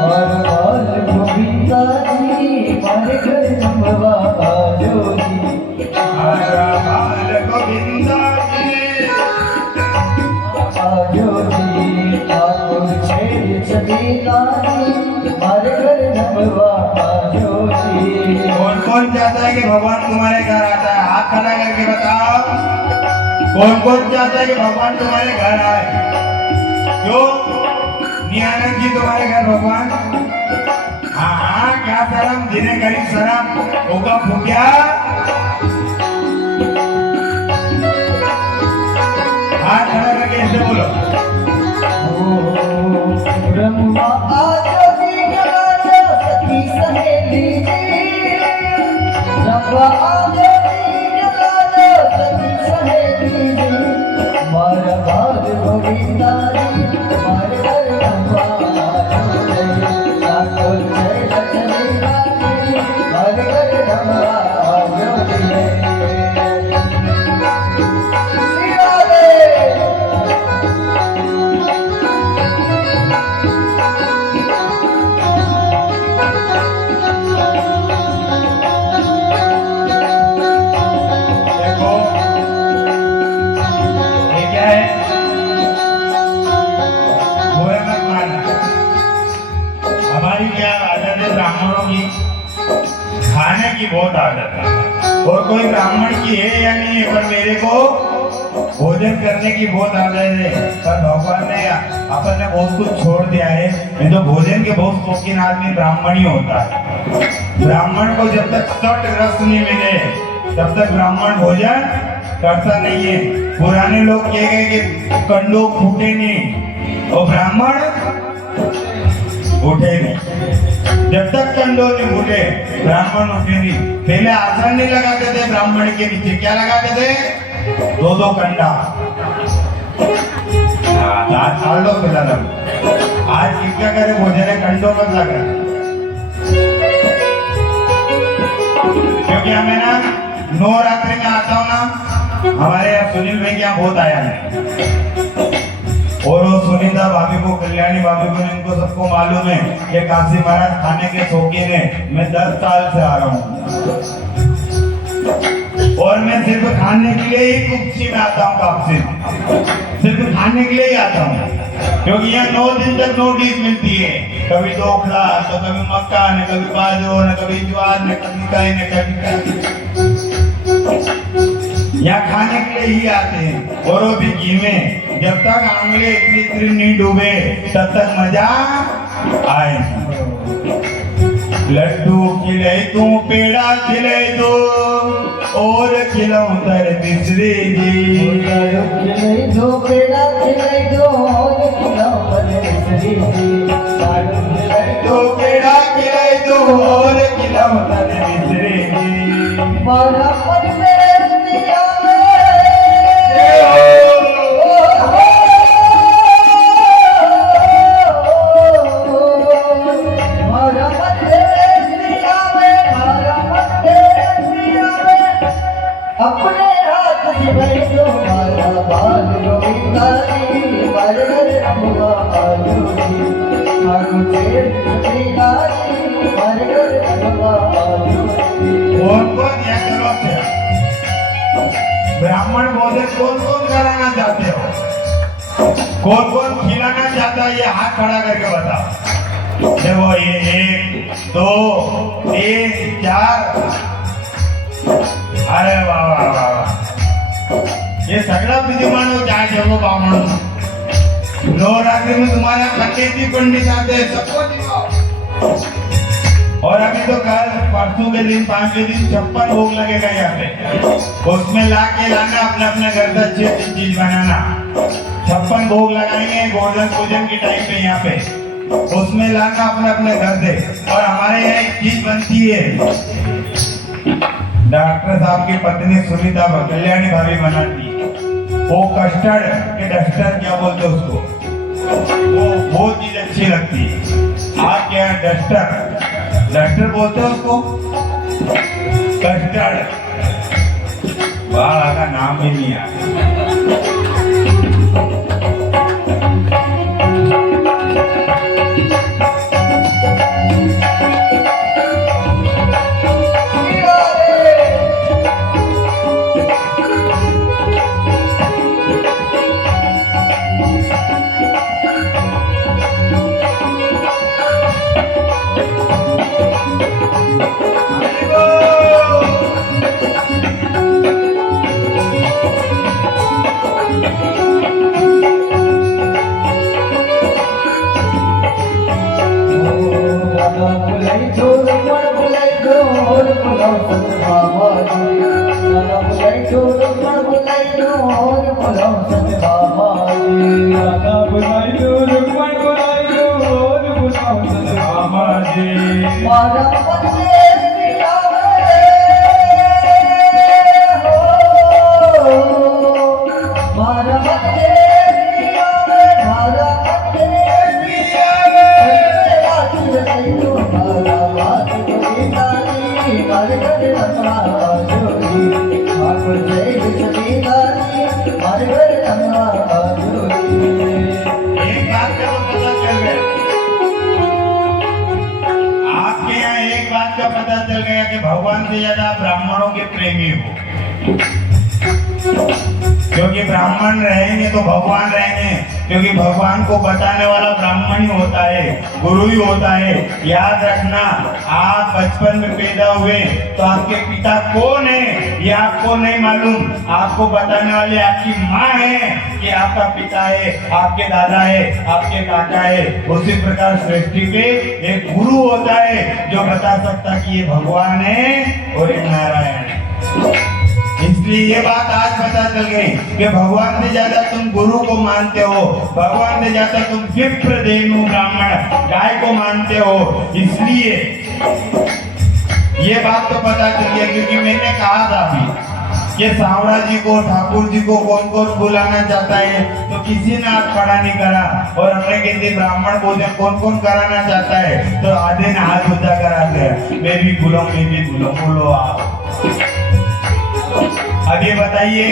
मारा बाल गोविंदा जी मारे घर रमवा जो जी। मारा बाल गोविंदा जी आजो जी ठाकुर छेड़ छबीला जी मारे घर रमवा जो जी। कौन चाहता है कि भगवान तुम्हारे घर आता है? हाथ खड़ा करके बताओ, कौन चाहता है कि भगवान तुम्हारे घर आए? क्यों नियानंद जी तुम्हारे घर भगवान? हाँ क्या शर्म, जिन्हें गरीब शर्म होगा फूकिया। हाथ खड़ा करके ऐसे बोलो, ब्रह्मा आजो जी जगाना सखी सहेली जी। ब्रह्मा आजो जी जगाना सखी सहेली जी। मारा बाल गोविंदा जी मारे घर रमवा जो जी। ठाकुर जय लक्ष्मीला जी मारे घर रमवा जो जी। देखो ये क्या है, बुरा मत मानना। हमारी क्या आदत है ब्राह्मणों की, खाने की बहुत आदत है। और कोई ब्राह्मण की है या नहीं है, पर मेरे को भोजन करने की बहुत आदत है। पर भगवान ने अपन ने बहुत कुछ छोड़ दिया है, नहीं तो भोजन के बहुत शौकीन आदमी ब्राह्मण ही होता है। ब्राह्मण को जब तक सट रस नहीं मिले तब तक ब्राह्मण भोजन करता नहीं है। पुराने लोग कह गए कि कंडो फूटे नहीं और ब्राह्मण उठे नहीं। जब तक कंडो नहीं फूटे ब्राह्मण उठे नहीं। पहले आसन नहीं लगाते थे ब्राह्मण के नीचे, क्या लगाते थे? 2-2 कंडा। दांत फाड़ लो फिलहाल। आज क्या करे, भोजन कंडो मत लगा, क्योंकि हमें ना नवरात्रि में आता हूँ ना, हमारे यहाँ सुनील भाई यहाँ बहुत आया है। और वो सुनीता भाभी को, कल्याणी भाभी को, इनको सबको मालूम है कि काशी महाराज खाने के शौकीन है। मैं 10 साल से आ रहा हूँ और मैं सिर्फ खाने के लिए ही कुप्सी में आता हूँ। काशी सिर्फ खाने के लिए ही आता हूँ, क्योंकि यहाँ 9 दिन तक 9 डिश मिलती है। कभी ढोकला, तो कभी मक्का, न कभी बाजरो, न कभी ज्वार, न कभी काय, न कभी काय। यहाँ खाने के लिए ही आते हैं। और वो भी घी में, जब तक आंगले इतनी नहीं डूबे तब तक मजा आए। लड्डू खिले तू, पेड़ा खिले दो, और खिलाऊं तर मिश्री जी। खिलाई दो पेड़ा खिलाई दो और खिलाओ तर मिश्री जी। दो पेड़ा खिलाई दो और खिलाऊं तर मिश्री जी। मारा पर में दिया मारा पर में दिया मारा पर कौन कौन या करो थे ब्राह्मण भोजन कौन कौन कराना चाहते हो, कौन कौन खिलाना चाहता है, ये हाथ खड़ा करके बताओ। देखो ये 1 2 3 4, अरे वाह वाह वाह वाह, ये सगळा विद्यमान हो जाए जब ब्राह्मण नवरात्रि में तुम्हारा पंडित पंडित आते हैं, सबको दिखाओ। और अभी तो कल परसों के दिन 5वें दिन 56 भोग लगेगा यहाँ पे, उसमें लाना अपने अपने घर से अच्छी चीज बनाना। 56 भोग लगाएंगे गोवर्धन पूजन की टाइम पे यहाँ पे, उसमें लाना अपने अपने घर से। और हमारे यहाँ एक चीज बनती है, डॉक्टर साहब की पत्नी सुनीता कल्याणी भाभी बनाती है, वो कस्टर्ड के डस्टर क्या बोलते उसको, वो चीज अच्छी लगती है। आप क्या डस्टर बोलते हो उसको, कस्टर्ड, वाह का नाम ही नहीं आया। पता चल गया कि भगवान से ज्यादा ब्राह्मणों के प्रेमी हो, क्योंकि ब्राह्मण रहेंगे तो भगवान रहेंगे, क्योंकि भगवान को बताने वाला ब्राह्मण ही होता है, गुरु ही होता है। याद रखना, आप बचपन में पैदा हुए तो आपके पिता कौन है ये आपको नहीं मालूम, आपको बताने वाले आपकी माँ है कि आपका पिता है, आपके दादा है, आपके काका है। उसी प्रकार सृष्टि पे एक गुरु होता है जो बता सकता कि ये भगवान है और ये नारायण है। इसलिए ये बात आज पता चल गई कि भगवान से ज्यादा तुम गुरु को मानते हो, भगवान से ज्यादा तुम विप्र धेनु ब्राह्मण गाय को मानते हो। इसलिए ये बात तो पता चल गया, क्योंकि मैंने कहा था अभी कि सांवरा जी को, ठाकुर जी को कौन कौन बुलाना चाहता है, तो किसी ने हाथ खड़ा नहीं करा। और हमने कहते ब्राह्मण भोजन कौन कौन कराना चाहता है, तो आधे ने हाथ ऊंचा कराते हैं, मैं भी बोलो बोलो आप। अब ये बताइए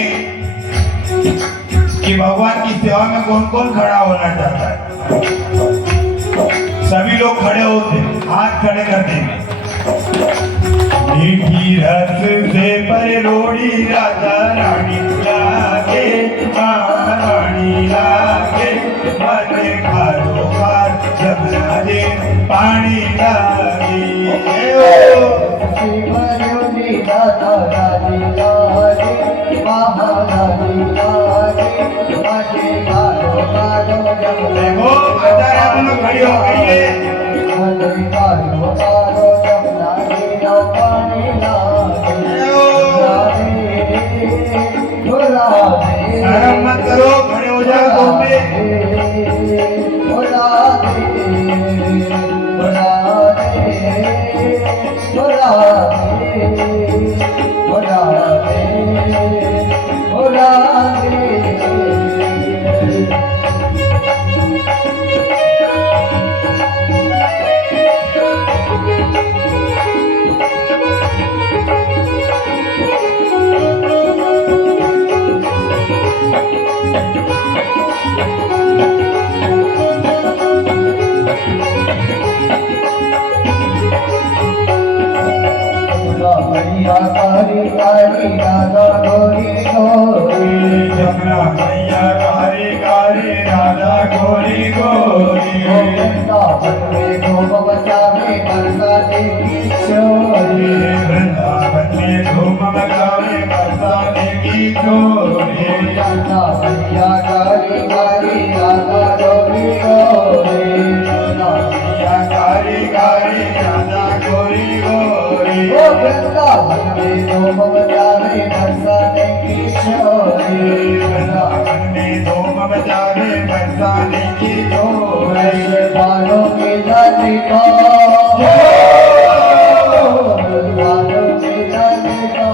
कि भगवान की सेवा में कौन कौन खड़ा होना चाहता है। सभी लोग खड़े होते, हाथ खड़े कर देंगे। मीठी रस से परोड़ी राधा रानी लागे, महारानी लागे, मजे खारो खार जब लागे पानी लागे। देखो माता रानी खड़ी हो गई है। शर्म मत करो, खड़े हो जाओ दो पे। वृंदावन में धूम मचावे बरसाने की चोरी वृंदावन में धूम मचावे बरसाने की चोरी राधा मैया कारी कारी राधा गोरी गोरी मैया कारी कारी राधा गोरी गोरी ओ वृंदावन में धूम मचावे बरसाने की चोरी वृंदावन में धूम मचावे बरसाने की चोरी ऐसे बालों की जाति को बालों की जाति को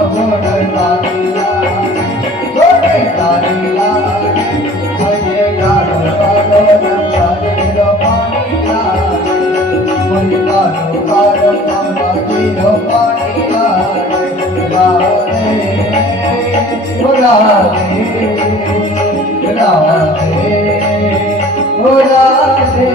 घोड़े तारीला मुझे गालो गालो नंदी लो पानी लागे मुझे गालो गालो नंदी लो पानी लागे राधे राधे राधे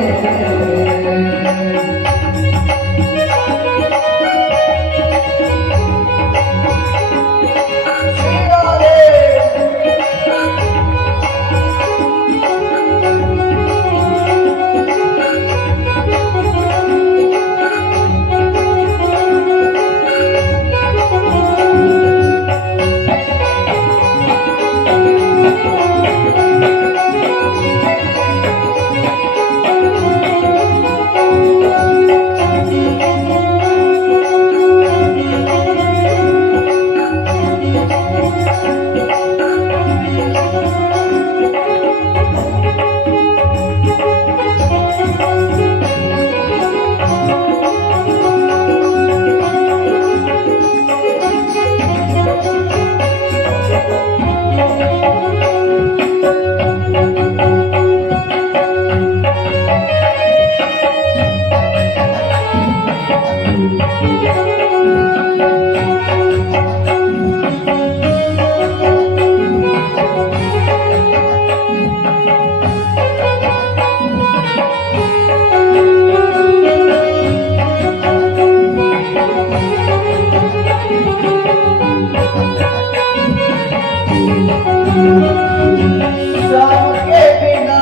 शाम के बिना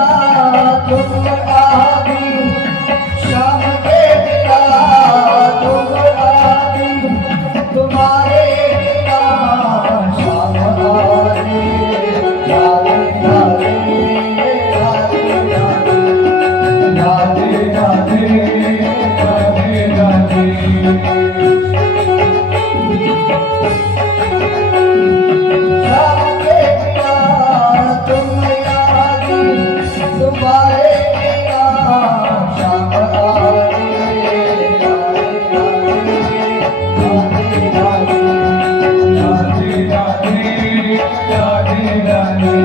तुम आदि शाम के बिना तुम आदि तुम्हारे बिना शाम आदि राधे राधे राधे राधे राधे राधे शाम के बिना तुम आदि तुम्हारे बिना शाम आदि राधे राधे राधे राधे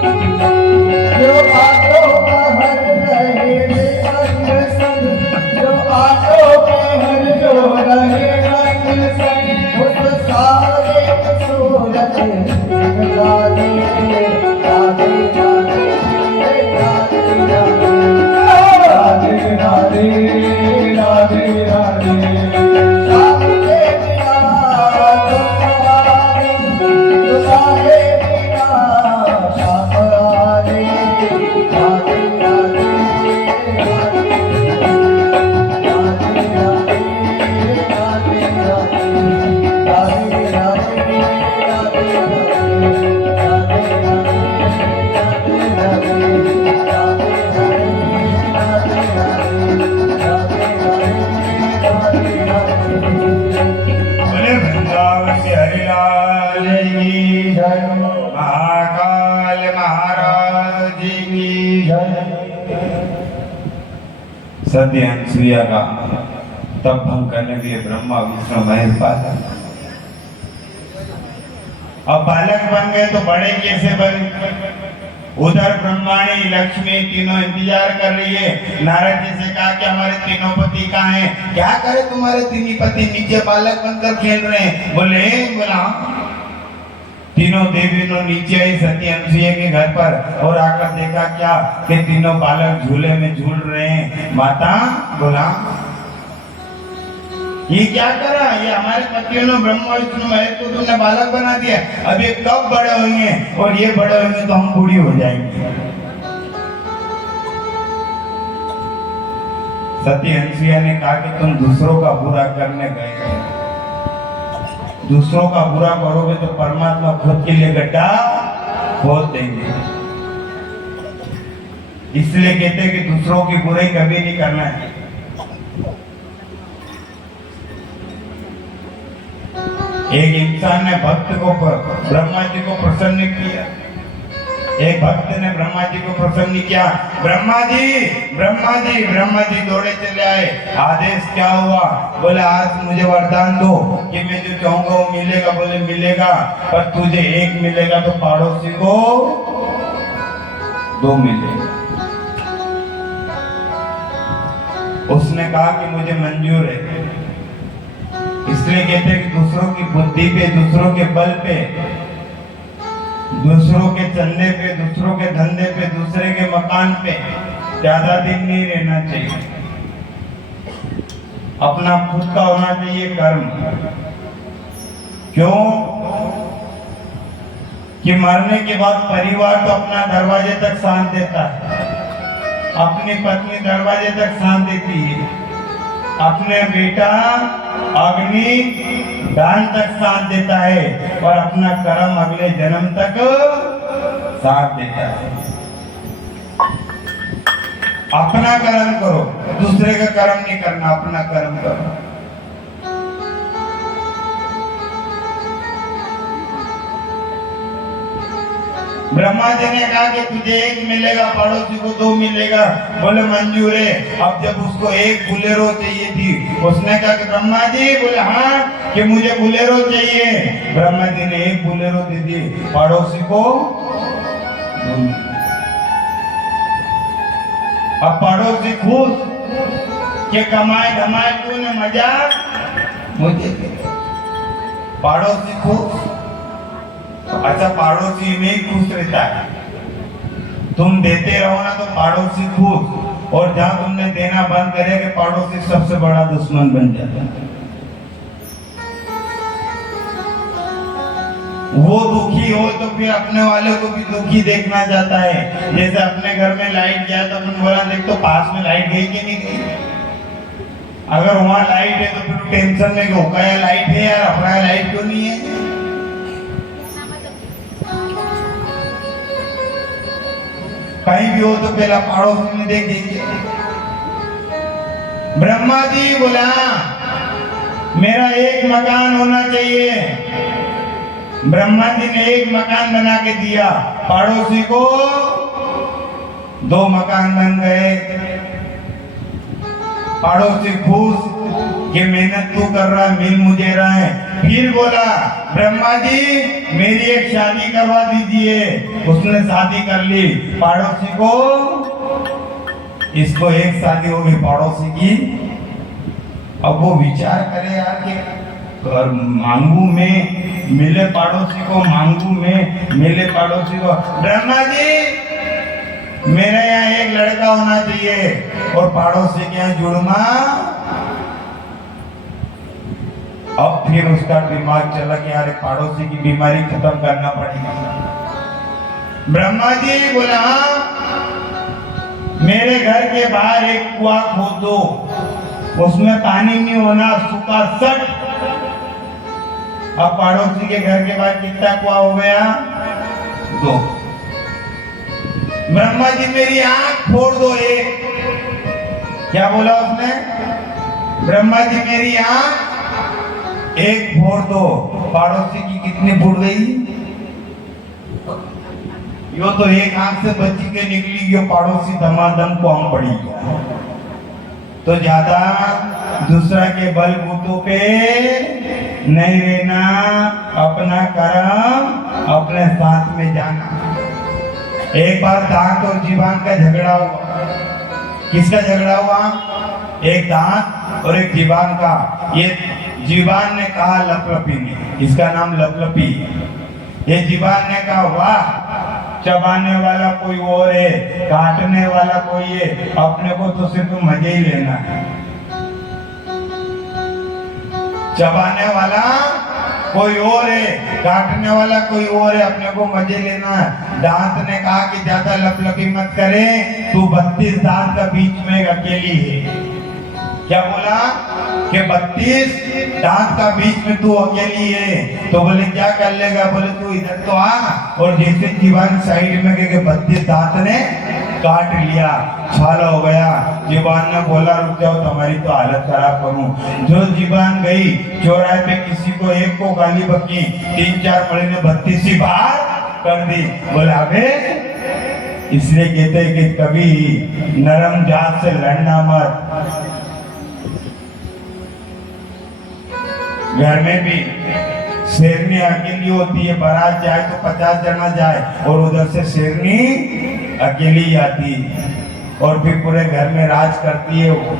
जो आटो हर रहे संग संग जो आटो हर जो रहे संग संग उस सारे सूरत राधे राधे राधे राधे राधे राधे राधे शाम के बिना तुम आदि तुम्हारे बिना शाम आदि राधे राधे राधे राधे राधे राधे राधे राधे राधे राधे महाकाल महाराज की सत्य अनसुईया का तप भंग करने के लिए ब्रह्मा विष्णु महेश बालक। अब बालक बन गए तो बड़े कैसे बने? उधर ब्रह्माणी लक्ष्मी तीनों इंतजार कर रही है। नारद जी से कहा कि हमारे तीनों पति कहाँ हैं? क्या करे तुम्हारे तीनों पति नीचे बालक बनकर खेल रहे हैं। बोला तीनों देवियों नीचे आई सती अनसुईया के घर पर और आकर देखा क्या कि तीनों बालक झूले में झूल रहे हैं। माता बोला ये क्या करा? ये हमारे पतियों ने ब्रह्मा विष्णु महेश को तुमने बालक बना दिया। अब ये कब बड़े होंगे? और ये बड़े होंगे तो हम बूढ़ी हो जाएंगे। सती अनसुईया ने कहा कि तुम दूसरों का बुरा करने गए, दूसरों का बुरा करोगे तो परमात्मा खुद के लिए गड्ढा खोद देंगे। इसलिए कहते हैं कि दूसरों की बुराई कभी नहीं करना है। एक इंसान ने भक्त को ब्रह्मा जी को प्रसन्न किया। एक भक्त ने ब्रह्मा जी को प्रसन्न किया। ब्रह्मा जी दौड़े चले आए। आदेश क्या हुआ? बोले आज मुझे वरदान दो कि मैं जो चाहूंगा वो मिलेगा। बोले मिलेगा, पर तुझे एक मिलेगा तो पड़ोसी को दो मिलेगा। उसने कहा कि मुझे मंजूर है। इसलिए कहते हैं कि दूसरों की बुद्धि पे, दूसरों के बल पे, दूसरों के चंदे पे, दूसरों के धंधे पे, दूसरे के मकान पे ज्यादा दिन नहीं रहना चाहिए। अपना खुद का होना चाहिए कर्म। क्यों? कि मरने के बाद परिवार तो अपना दरवाजे तक साथ देता है, अपनी पत्नी दरवाजे तक साथ देती है, अपने बेटा अग्नि दान तक साथ देता है, और अपना कर्म अगले जन्म तक साथ देता है। अपना कर्म करो, दूसरे का कर्म नहीं करना, अपना कर्म करो। ब्रह्मा जी ने कहा कि तुझे एक मिलेगा, पड़ोसी को दो मिलेगा। बोले मंजूर है। अब जब उसको एक बुलेरो चाहिए थी, उसने कहा कि ब्रह्मा जी, बोले हाँ कि मुझे बुलेरो चाहिए। ब्रह्मा जी ने एक बुलेरो दे दी, पड़ोसी को दो। अब पड़ोसी खुश कि कमाए धमाए तूने मजा मुझे। पड़ोसी खुश। अच्छा, पड़ोसी में ही खुश रहता है। तुम देते रहो ना तो पड़ोसी खुश, और जहां तुमने देना बंद करेगा पड़ोसी सबसे बड़ा दुश्मन बन जाता है। वो दुखी हो तो फिर अपने वाले को भी दुखी देखना चाहता है। जैसे अपने घर में लाइट गया तो अपन बोला देख तो पास में लाइट गई कि नहीं गई। अगर वहां लाइट है तो फिर टेंशन में कि होगा यार लाइट है यार, अपना लाइट क्यों नहीं है। कहीं भी हो तो पहला पड़ोसी में देखेंगे। ब्रह्मा जी बोला मेरा एक मकान होना चाहिए। ब्रह्मा जी ने एक मकान बना के दिया, पड़ोसी को दो मकान बन गए। पड़ोसी खुश कि मेहनत तू कर रहा है, मिल मुझे रहा है। फिर बोला ब्रह्मा जी मेरी एक शादी करवा दीजिए। उसने शादी कर ली पड़ोसी को। इसको एक शादी हो गई पड़ोसी की। अब वो विचार करे यार कि घर मांगू में मिले पड़ोसी को, मांगू में मिले पड़ोसी को। ब्रह्मा जी मेरे यहाँ एक लड़का होना चाहिए और पड़ोसी के यहाँ जुड़वा। अब फिर उसका दिमाग चला कि यार पड़ोसी की बीमारी खत्म करना पड़ेगी। ब्रह्मा जी बोला मेरे घर के बाहर एक कुआं खोद दो, उसमें पानी नहीं होना, सूखा सट। अब पड़ोसी के घर के बाहर कितना कुआं हो गया? दो। ब्रह्मा जी मेरी आंख फोड़ दो एक। क्या बोला उसने? ब्रह्मा जी मेरी आंख एक फोड़ दो। पड़ोसी की कितनी फूट गई? यो तो एक आंख से बच्ची के निकली, यो पड़ोसी दमादम को हम पड़ी गया। तो ज्यादा दूसरा के बल बूतों पे नहीं रहना, अपना कर्म अपने साथ में जाना। एक बार दांत और जीवान का झगड़ा हुआ। किसका झगड़ा हुआ? एक दांत और एक जीवान का। ये जीवान ने कहा लपलपी ने, इसका नाम लपलपी। ये जीवान ने कहा वाह, चबाने वाला कोई और है, काटने वाला कोई है, अपने को तो सिर्फ मजे ही लेना है। चबाने वाला कोई और है, काटने वाला कोई और है, अपने को मजे लेना है। दांत ने कहा कि ज्यादा लपलपी मत करे, तू 32 दांत का बीच में अकेली है। क्या बोला कि 32 दांत का बीच में तू अकेली है। तो बोले क्या कर लेगा? बोले तू इधर तो आ। और जैसे जीवान साइड में गए, 32 दांत ने काट लिया, छाला हो गया। जीवान ने बोला रुक जाओ, तुम्हारी तो हालत खराब करूं। जो जीवान गई चौराहे पे, किसी को एक को गाली बकी, 3-4 महीने ने 32 बार कर दी। बोले अबे, इसलिए कहते हैं कि कभी नरम जात से लड़ना मत। घर में भी शेरनी अकेली होती है, बारात जाए तो 50 जना जाए, और उधर से शेरनी अकेली आती है और फिर पूरे घर में राज करती है वो।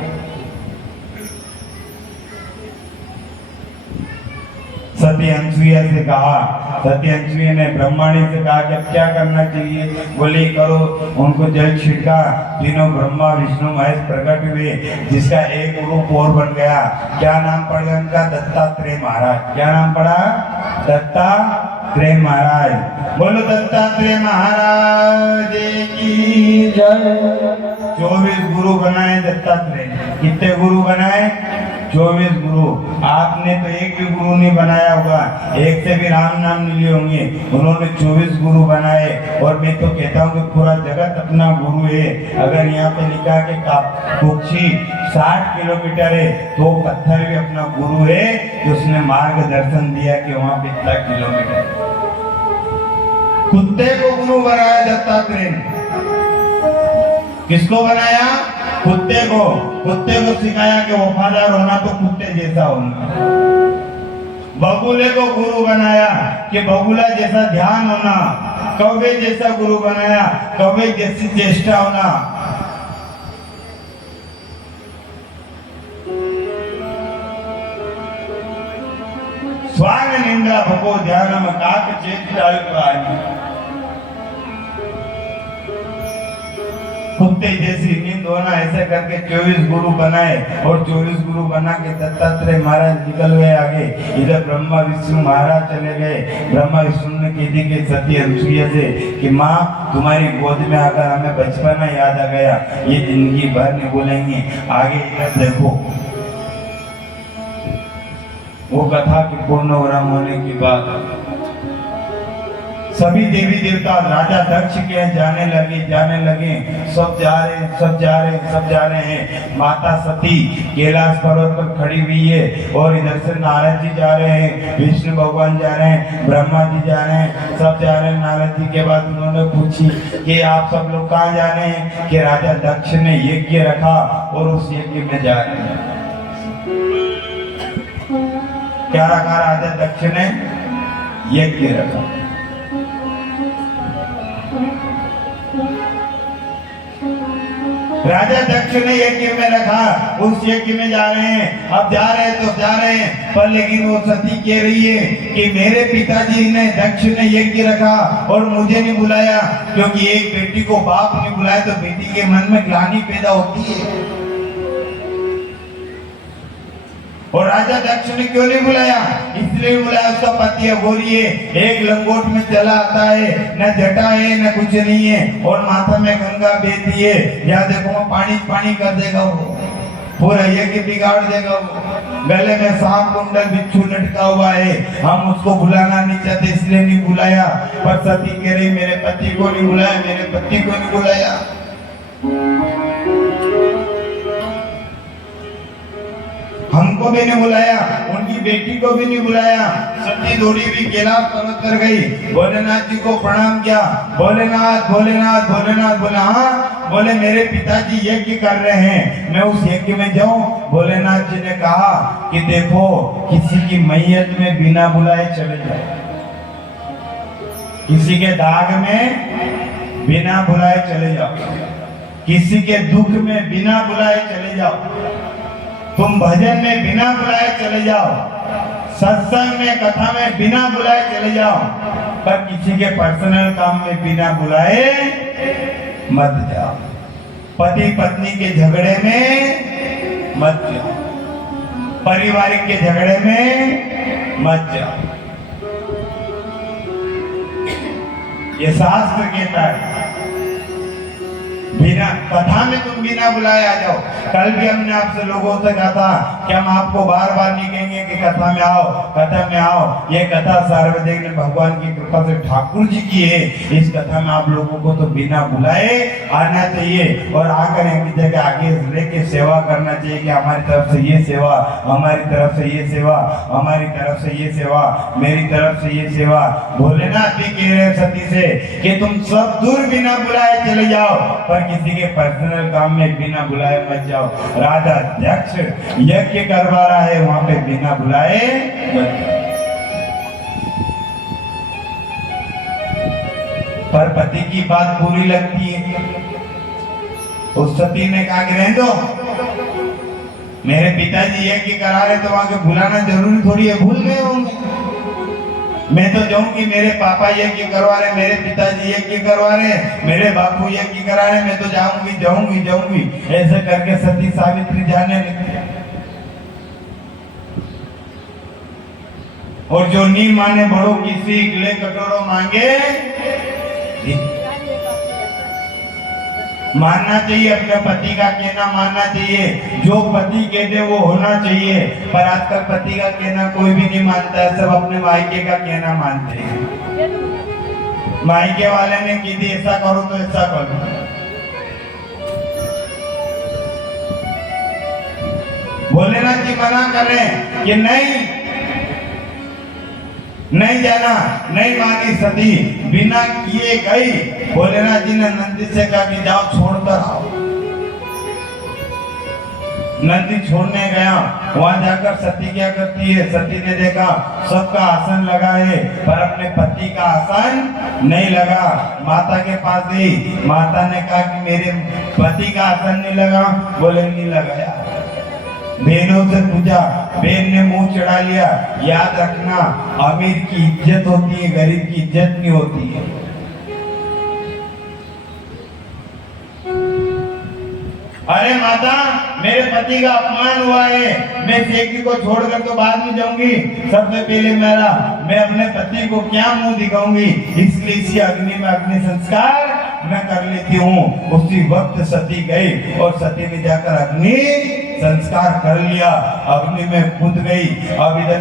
सती अंसुईया से कहा, सती अंसुईया ने ब्रह्माणी से कहा कि अब क्या करना चाहिए? बोले करो। उनको जल छिड़का, तीनों ब्रह्मा विष्णु महेश प्रकट हुए, जिसका एक रूप और बन गया। क्या नाम पड़ गया उनका? दत्तात्रेय महाराज। क्या नाम पड़ा? दत्तात्रेय महाराज। बोलो दत्तात्रेय महाराज की जय। 24 गुरु बनाए दत्तात्रेय। कितने गुरु बनाए? 24 गुरु। आपने तो एक भी गुरु नहीं बनाया होगा, एक से भी राम नाम नहीं लिए होंगे। उन्होंने 24 गुरु बनाए। और मैं तो कहता हूँ कि पूरा जगत अपना गुरु है। अगर यहाँ पे लिखा कि कुक्षी 60 किलोमीटर है, तो पत्थर भी अपना गुरु है, कि उसने मार्गदर्शन दिया कि वहाँ पे इतना किलोमीटर। कुत्ते को गुरु बनाया दत्तात्रेय ने। किसको बनाया? कुत्ते को। कुत्ते को सिखाया कि वफादार होना तो कुत्ते जैसा होना। बगुले को गुरु बनाया कि बगुला जैसा ध्यान होना। कौवे जैसा गुरु बनाया, कौवे जैसी चेष्टा होना। स्वांग निंदा भगो ध्यान में काक चेत डाल कुत्ते जैसी नींद होना। ऐसे करके 24 गुरु बनाए, और 24 गुरु बना के दत्तात्रेय महाराज निकल गए आगे। इधर ब्रह्मा विष्णु महाराज चले गए। ब्रह्मा विष्णु ने कह दी कि सती अनुसुईया से कि माँ, तुम्हारी गोद में आकर हमें बचपना याद आ गया, ये जिंदगी भर नहीं भूलेंगे। आगे इधर देखो, वो कथा की पूर्ण होने की बात। सभी देवी देवता राजा दक्ष के जाने लगे। सब जा रहे हैं। माता सती कैलाश पर्वत पर खड़ी हुई है, और इधर से नारद जी जा रहे हैं, विष्णु भगवान जा रहे हैं, ब्रह्मा जी जा रहे हैं, सब जा रहे हैं। नारद जी के बाद उन्होंने पूछी कि आप सब लोग कहाँ जा रहे हैं? कि राजा दक्ष ने यज्ञ रखा और उस यज्ञ में जा रहे हैं। क्या रखा? राजा दक्ष ने यज्ञ रखा। राजा दक्ष ने यज्ञ में रखा, उस यज्ञ में जा रहे हैं। अब जा रहे हैं पर लेकिन वो सती कह रही है कि मेरे पिताजी ने, दक्ष ने यज्ञ रखा और मुझे नहीं बुलाया। क्योंकि एक बेटी को बाप नहीं बुलाया तो बेटी के मन में ग्लानि पैदा होती है। और राजा दक्ष ने क्यों नहीं बुलाया? इसलिए बुलाया, उसका पति अघोरी है, एक लंगोट में चला आता है, न जटा है न कुछ नहीं है, और माथा में गंगा बहती है। या देखो वो पानी कर देगा, वो पूरा यज्ञ बिगाड़ देगा। वो गले में सांप कुंडल बिच्छू लटका हुआ है। हम उसको बुलाना नहीं चाहते, इसलिए नहीं बुलाया। पर सती कह रही मेरे पति को नहीं बुलाया, मेरे पति को नहीं बुलाया। हमको भी नहीं बुलाया, उनकी बेटी को भी नहीं बुलाया। सती दौड़ी भी कैलाश पर्वत पर गई, भोलेनाथ जी को प्रणाम किया। भोलेनाथ भोलेनाथ भोलेनाथ बोले हाँ, बोले मेरे पिताजी यज्ञ कर रहे हैं, मैं उस यज्ञ में जाऊं? भोलेनाथ जी ने कहा कि देखो, किसी की मैयत में बिना बुलाए चले जाओ, किसी के दाग में बिना बुलाए चले जाओ, किसी के दुख में बिना बुलाए चले जाओ, तुम भजन में बिना बुलाए चले जाओ, सत्संग में कथा में बिना बुलाए चले जाओ, पर किसी के पर्सनल काम में बिना बुलाए मत जाओ। पति पत्नी के झगड़े में मत जाओ, पारिवारिक के झगड़े में मत जाओ। ये शास्त्र कहता है, बिना कथा में तुम बिना बुलाए आ जाओ। कल भी हमने आपसे लोगों से कहा था कि हम आपको बार बार नहीं कहेंगे कि कथा में आओ, कथा में आओ। ये कथा सार्वजनिक ने भगवान की कृपा से ठाकुर जी की है। इस कथा में आप लोगों को तो बिना बुलाए आना चाहिए और आकर एक जगह आगे लेके सेवा करना चाहिए कि हमारी तरफ से ये सेवा, हमारी तरफ से ये सेवा, हमारी तरफ से ये सेवा, मेरी तरफ से ये सेवा। भोलेनाथ भी कह रहे हैं सती से कि तुम सब दूर बिना बुलाए चले जाओ, पर किसी के पर्सनल काम में बिना बुलाए मत जाओ। राजा अध्यक्ष यज्ञ करवा रहा है, वहां पे बिना बुलाए मत जाओ। पर पति की बात बुरी लगती है, उस सती ने कहा कि रहने दो, मेरे पिताजी यज्ञ करा रहे तो वहां के बुलाना जरूरी थोड़ी है, भूल गए होंगे। मैं तो जाऊंगी, मेरे पापा यज्ञ करवा रहे, मेरे पिताजी यज्ञ करवा रहे, मेरे बापू यज्ञ करा रहे, मैं तो जाऊंगी जाऊंगी जाऊंगी। ऐसे करके सती सावित्री जाने लगी। और जो नी माने बड़ों की सीख, ले कटोरों मांगे। मानना चाहिए, अपने पति का कहना मानना चाहिए, जो पति कहते वो होना चाहिए। पर आजकल पति का कहना कोई भी नहीं मानता है, सब अपने मायके का कहना मानते हैं। मायके वाले ने की थी ऐसा करो तो ऐसा करो। भोलेनाथ जी मना कर रहे हैं कि नहीं जाना, नहीं मानी सती, बिना किए गई। भोलेनाथ जी ने नंदी से कहा कि जाओ छोड़कर आओ। नंदी छोड़ने गया, वहां जाकर सती क्या करती है? सती ने देखा सबका आसन लगा है, पर अपने पति का आसन नहीं लगा। माता के पास गई, माता ने कहा कि मेरे पति का आसन नहीं लगा। बोले नहीं लगाया। बहनों से पूछा, बहन ने मुंह चढ़ा लिया। याद रखना, अमीर की इज्जत होती है, गरीब की इज्जत नहीं होती है। अरे माता, मेरे पति का अपमान हुआ है, मैं सेकी को छोड़कर तो बाद में जाऊंगी। सबसे पहले मैं अपने पति को क्या मुंह दिखाऊंगी, इसलिए इसी अग्नि में अग्नि संस्कार मैं कर लेती हूँ। उसी वक्त सती गई और सती ने जाकर अग्नि संस्कार कर लिया, अग्नि में कूद गई। अब इधर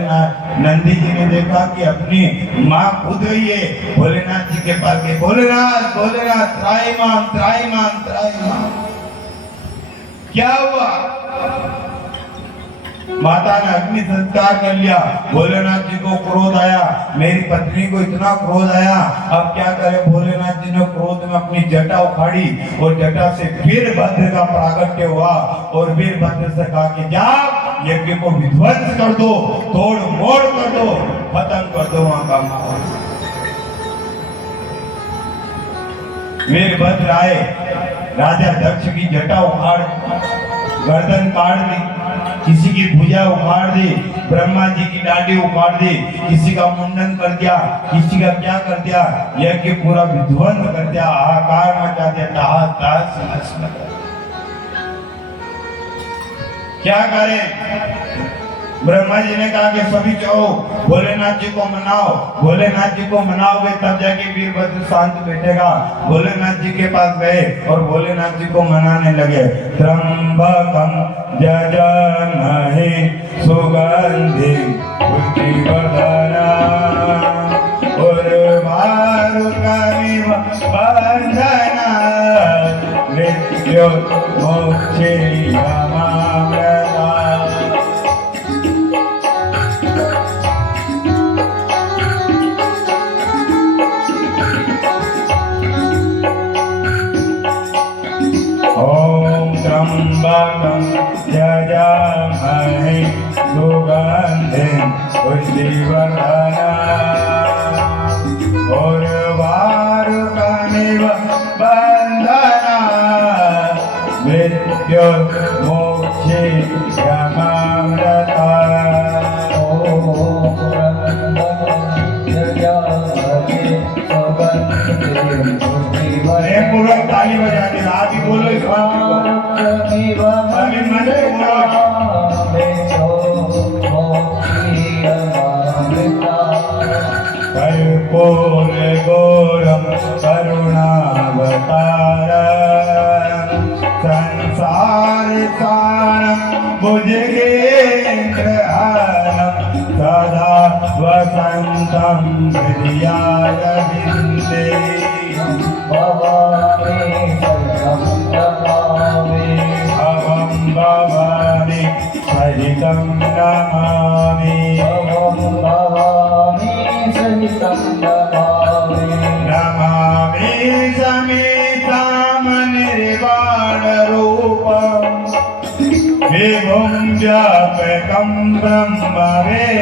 नंदी जी ने देखा कि अपनी माँ कूद गई है। भोलेनाथ जी के पास गए, भोलेनाथ भोलेनाथ त्राहिमाम त्राहिमाम त्राहिमाम। क्या हुआ? माता ने अग्नि संस्कार कर लिया। भोलेनाथ जी को क्रोध आया, मेरी पत्नी को इतना क्रोध आया, अब क्या करे? भोलेनाथ जी ने क्रोध में अपनी जटा उखाड़ी और जटा से वीरभद्र का प्रागट्य हुआ और वीरभद्र से कहा कि जा यज्ञ को विध्वंस कर दो, तोड़ मोड़ कर दो, खत्म कर दो वहां का माहौल। वीरभद्र आए, राजा दक्ष की जटा उखाड़, गर्दन काट दी, किसी की भुजा उखाड़ दी, ब्रह्मा जी की डांडी उखाड़ दी, किसी का मुंडन कर दिया, किसी का क्या कर दिया, यज्ञ पूरा विध्वंस कर दिया, हाहाकार मचा दिया। क्या करें? ब्रह्मा जी ने कहा कि सभी जाओ भोलेनाथ जी को मनाओ। भोलेनाथ जी को मनाओगे तब जाके वीरभद्र शांत बैठेगा। भोलेनाथ जी के पास गए और भोलेनाथ जी को मनाने लगे। त्र्यंबकम जजामहे सुगंधि पुष्टिवर्धना उर्वारुकमिव बंधना मृत्युर्मोक्षयमामृता। महे सुगंधिं पुष्टिवर्धना उर्वारुकमिव बन्धना मृत्युर्मोक्षे यमामृता पूरा ताली बजा के आप ही बोलो इस बात को ताली मन से कर्पूर गौरम करुणावतारम संसार सारम भुजगेन्द्रहारम सदा वसंतं हृदयाय विन्दे भवानी सहितं नमामि भवं भवानी सहितं नमामि भवानी सहितं नमामि नमामि समेतं निर्वाणरूपम् विभुं व्यापकं ब्रह्मवेदस्वरूपम्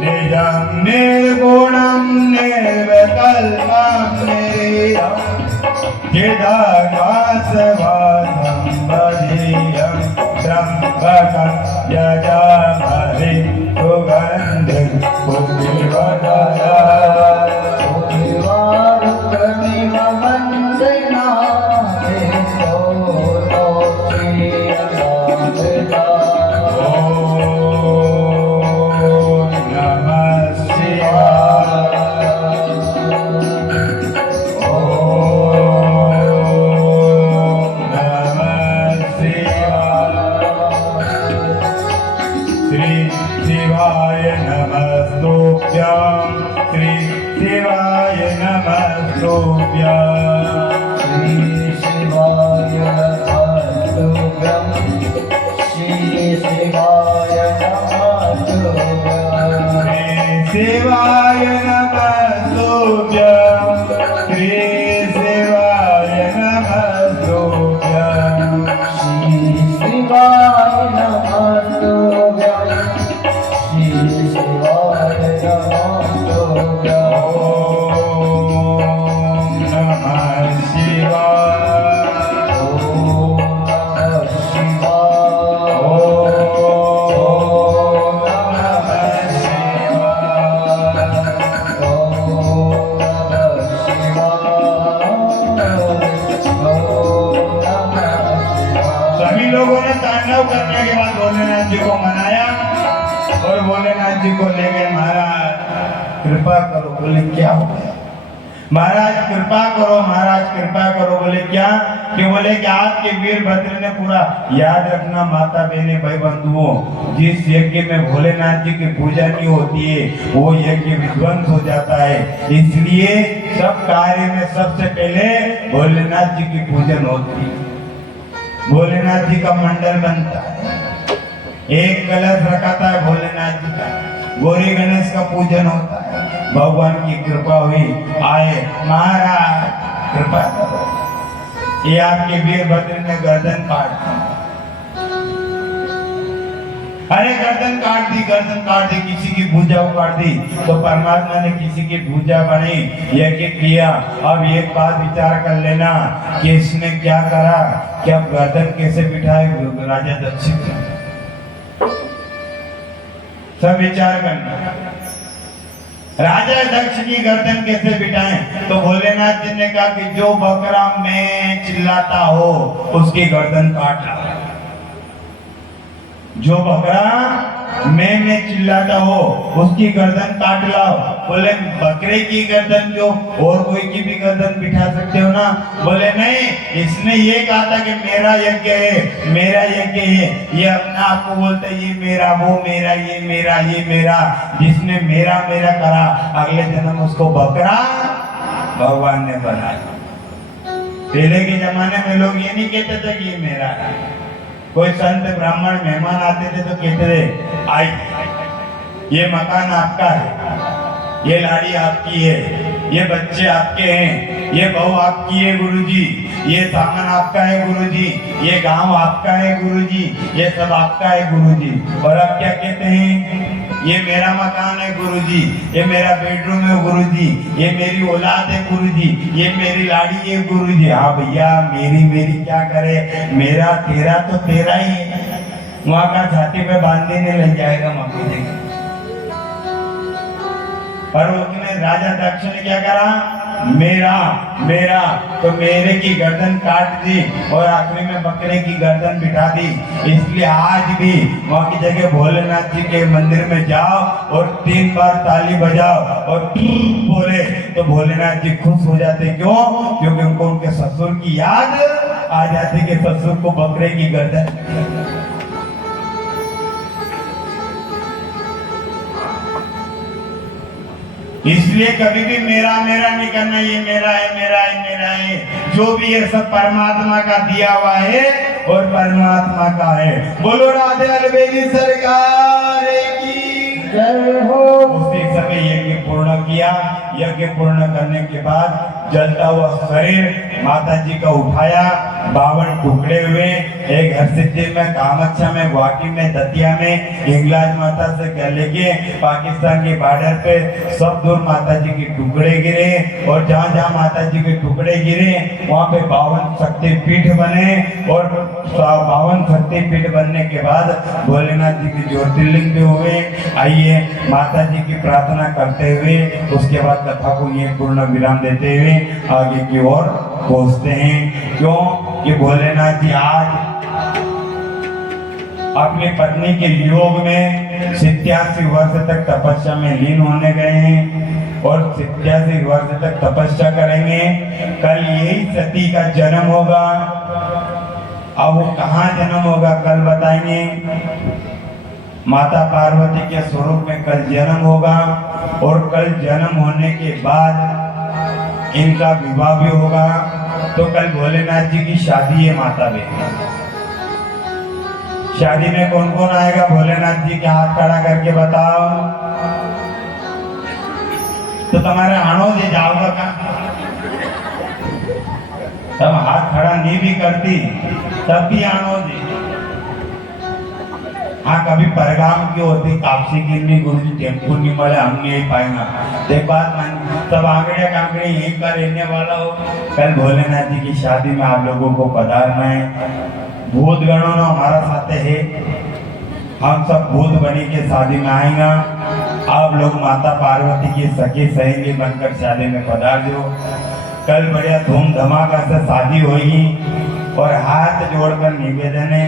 निजं निर्गुणं निर्विकल्पं निरीहं चिदाकाशवासं वदीयं त्र्यम्बकं यजामहे सुगन्धिं पुष्टिवर्धनम् शिवाय नमस्तुभ्यं श्री शिवाय नमस्तुभ्यं श्री शिवाय नमस्तुभ्यं श्री शिवाय नमस्तुभ्यं शिवाय नमस्तुभ्यं श्री शिवाय नमस्तुभ्यं श्री शिवाय नमस्तुभ्यं श्री शिवाय नमस्तुभ्यं ॐ नमः शिवाय ॐ नमः शिवाय ॐ नमः शिवाय सभी लोगों ने तांडव करने के बाद भोलेनाथ जी को मनाया और भोलेनाथ जी को ले गए। महाराज कृपा करो। बोले क्या हो गया? महाराज कृपा करो, महाराज कृपा करो। बोले क्या? कि बोले कि आपके वीरभद्र ने पूरा याद रखना माता बहने भाई बंधुओं, जिस यज्ञ में भोलेनाथ जी की पूजा नहीं होती है वो यज्ञ विध्वंस हो जाता है। इसलिए सब कार्य में सबसे पहले भोलेनाथ जी की पूजन होती है। भोलेनाथ जी का मंडल बनता है, एक कलश रखाता है भोलेनाथ जी का, गौरी गणेश का पूजन होता है। भगवान की कृपा हुई, आए महाराज कृपा करो। ये आपके वीरभद्र ने गर्दन काट दी। अरे गर्दन काट दी, गर्दन काट दी, किसी की भुजा उखाड़ दी। तो परमात्मा ने किसी की भुजा बनी, यज्ञ किया। अब एक बात विचार कर लेना कि इसने क्या करा, कि अब गर्दन कैसे बिठाए राजा दक्ष ने। सब विचार करना, राजा दक्ष की गर्दन कैसे बिठाएं। तो भोलेनाथ जी ने कहा कि जो बकरा मैं चिल्लाता हो उसकी गर्दन काट ला। जो बकरा मैं चिल्लाता हो उसकी गर्दन काट लाओ। बोले बकरे की गर्दन क्यों, और कोई की भी गर्दन बिठा सकते हो ना। बोले नहीं, इसने ये कहा था कि मेरा यज्ञ है, मेरा यज्ञ है। ये अपने आप को बोलता है ये मेरा, वो मेरा, ये मेरा, ये मेरा। जिसने मेरा मेरा करा, अगले जन्म उसको बकरा भगवान ने बनाया। पहले के जमाने में लोग ये नहीं कहते थे कि ये मेरा है। कोई संत ब्राह्मण मेहमान आते थे तो कहते थे आई ये मकान आपका है, ये लाड़ी आपकी है, ये बच्चे आपके हैं, ये बहू आपकी है गुरुजी, ये सामान आपका है गुरुजी, ये गांव आपका है गुरुजी, ये सब आपका है गुरुजी। और अब क्या कहते हैं, ये मेरा मकान है गुरुजी, ये मेरा बेडरूम है गुरुजी, ये मेरी औलाद है गुरुजी, ये मेरी लाड़ी है गुरुजी। हाँ भैया, मेरी मेरी क्या करे, मेरा तेरा तो तेरा ही है। वहां का छाती पे बांध देने लग जाएगा माफी देगा। पर उसने राजा दक्ष ने क्या करा, मेरा मेरा, तो मेरे की गर्दन काट दी और आखिरी में बकरे की गर्दन बिठा दी। इसलिए आज भी वहां की जगह भोलेनाथ जी के मंदिर में जाओ और 3 बार ताली बजाओ और बोले तो भोलेनाथ जी खुश हो जाते। क्यों? क्योंकि उनको उनके ससुर की याद आ जाती कि ससुर को बकरे की गर्दन। इसलिए कभी भी मेरा मेरा नहीं करना, ये मेरा है मेरा है मेरा है। जो भी ये सब परमात्मा का दिया हुआ है और परमात्मा का है। बोलो राधे अलबेली सरकार की जय हो। उसी समय यज्ञ पूर्ण किया। यज्ञ पूर्ण करने के बाद जलता हुआ शरीर माता जी का उठाया, 52 टुकड़े हुए। एक हरसिद्धि में, कामाख्या में, गुवाहाटी में, दतिया में, हिंगलाज माता से कह लेके पाकिस्तान के बॉर्डर पे सब दूर माता जी के टुकड़े गिरे। और जहाँ जहाँ माता जी के टुकड़े गिरे वहाँ पे 52 शक्तिपीठ बने। और 52 शक्तिपीठ बनने के बाद भोलेनाथ जी के ज्योतिर्लिंग भी हुए। आइए माता जी की प्रार्थना करते हुए उसके बाद कथा को ये पूर्ण विराम देते हुए आगे की ओर पहुंचते हैं। क्यों कि भोलेनाथ जी आज अपनी पत्नी के योग में 87 वर्ष तक तपस्या में लीन होने गए हैं और 87 वर्ष तक तपस्या करेंगे। कल यही सती का जन्म होगा। अब वो कहाँ जन्म होगा कल बताएंगे। माता पार्वती के स्वरूप में कल जन्म होगा और कल जन्म होने के बाद इनका विवाह भी होगा। तो कल भोलेनाथ जी की शादी है माता बहन। शादी में कौन कौन आएगा भोलेनाथ जी के हाथ खड़ा करके बताओ। तो तुम्हारे आणो जी जाओगा का तब हाथ खड़ा नहीं भी करती तब भी आणो जी। हाँ कभी परगाम की होती कापसी की नहीं गुरुजी टेम्पो नहीं मिले हम नहीं पाएंगा। एक बात मान सब आंगड़िया कांगड़ी यहीं पर रहने वाला हो। कल भोलेनाथ जी की शादी में आप लोगों को पधारना है। भूत गणों ने हमारा साथ है। हम सब भूत बनी के शादी में आएगा। आप लोग माता पार्वती की सखी सहेली बनकर शादी में पधार दो। कल बढ़िया धूम धमाका से शादी होगी और हाथ जोड़कर निवेदन है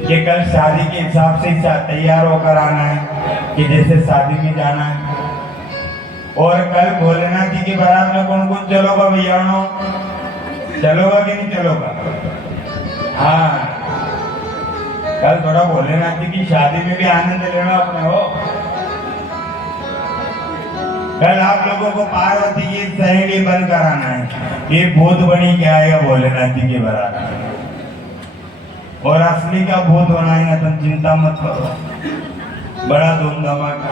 कि कल शादी के हिसाब से तैयार होकर आना है कि जैसे शादी में जाना है। और कल भोलेनाथ जी की बारात में कौन कौन चलोगा भैया? चलोगा कि नहीं चलोगा? हाँ कल थोड़ा भोलेनाथ जी की शादी में भी आनंद लेना अपने हो। कल आप लोगों को पार्वती की सहेली बनकर आना है। ये भूत बनी के आएगा भोलेनाथ जी की बारात में और असली का भूत बनाएंगे। तुम चिंता मत करो, बड़ा धूमधमाका।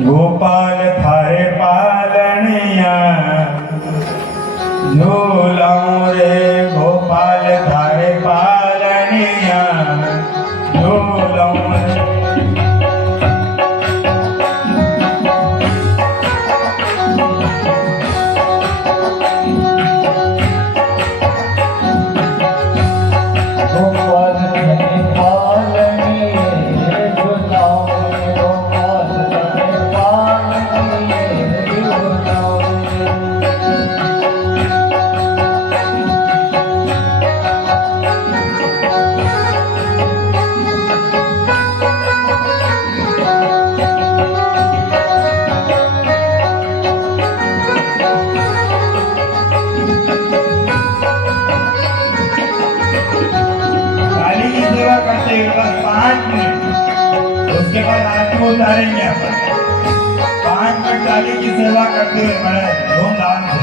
गोपाल थारे पालनिया झूलाऊं रे, गोपाल थारे पालनिया झूलाऊं रे। करते हुए बस 5 मिनट, उसके बाद आरती उतारेंगे अपन। 5 मिनट ताली की सेवा करते हुए बड़े धूमधाम से।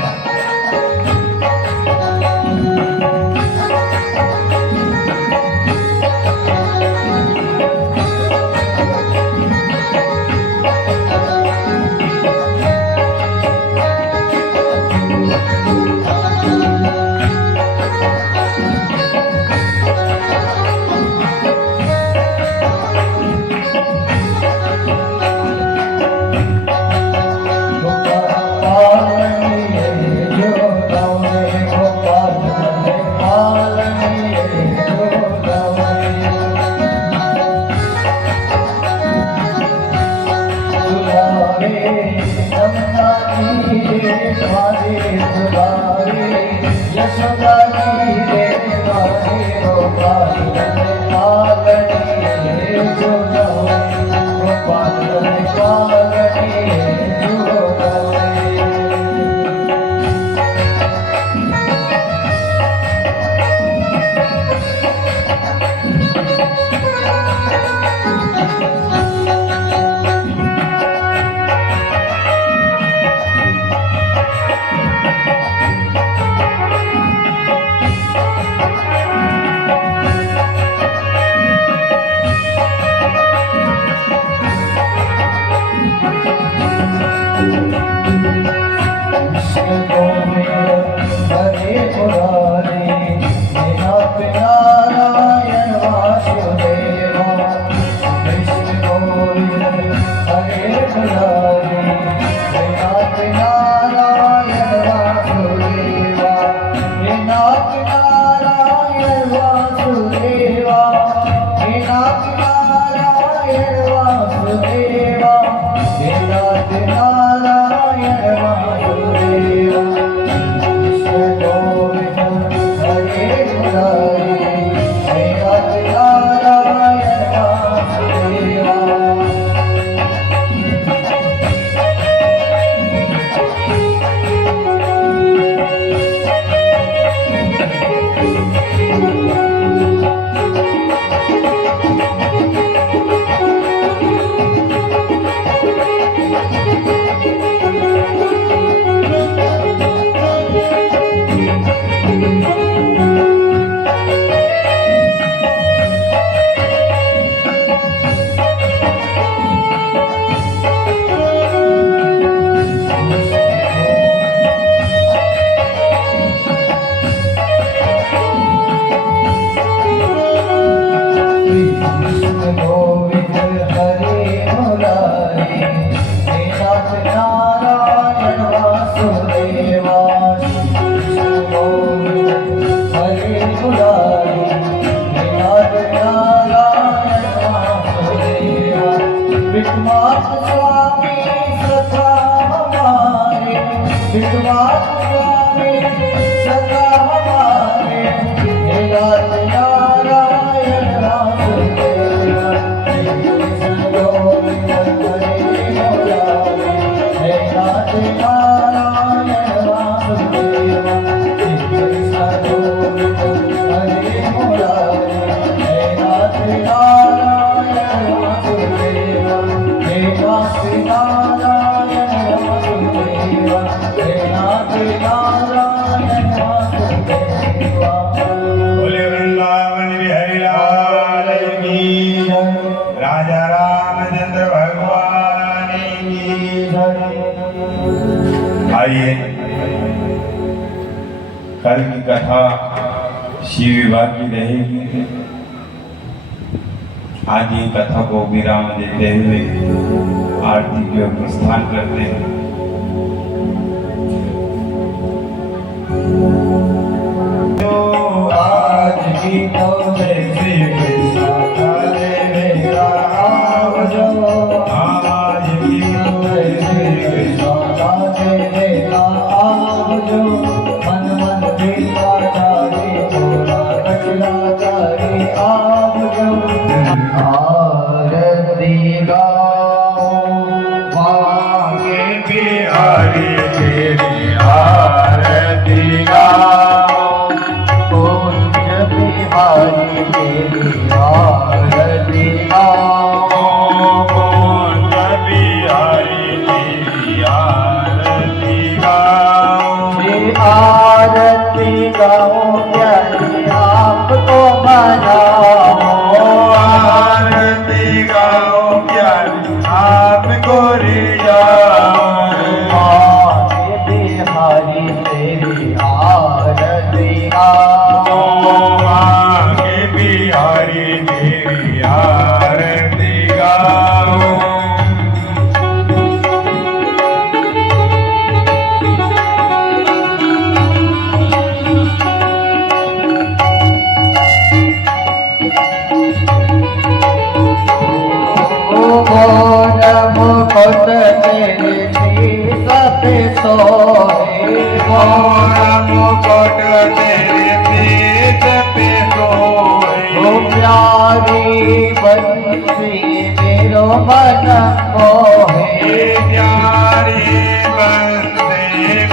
वासुदेवा हे नाथ नारायण वासुदेवा कृष्ण गोविंद हरे मुरारी हे नाथ नारायण वासुदेवा बोले वृंदावन बिहारी लाल की राजा रामचंद्र भगवान की। आइए कल की कथा शिव विवाह की रहेगी। आज ये कथा को विराम देते हुए आरती की ओर प्रस्थान करते हैं। आज की तो श्री कृष्ण मेरा आवजो आज की श्री कृष्ण मेरा आवजो मन मन देता जाए थोड़ा कचरा जाए आवजो आरती गाओ मांगे बिहारी तेरी आरती गाओ बिहारी तेरी आरती गाओ बिहारी तेरी आरती गाओ। आरती गाओ प्यारी आपको मनाओ आरती गाओ प्यारी आपको रिझाओ। बिहारी तेरी आरती गाओ बिहारी तेरी आरती गाओ। मुकुट तेरे शीश पे सोए मुकुट तेरे शीश पे सोए। प्यारी बंसी मेरो मन मोहे प्यारी बंसी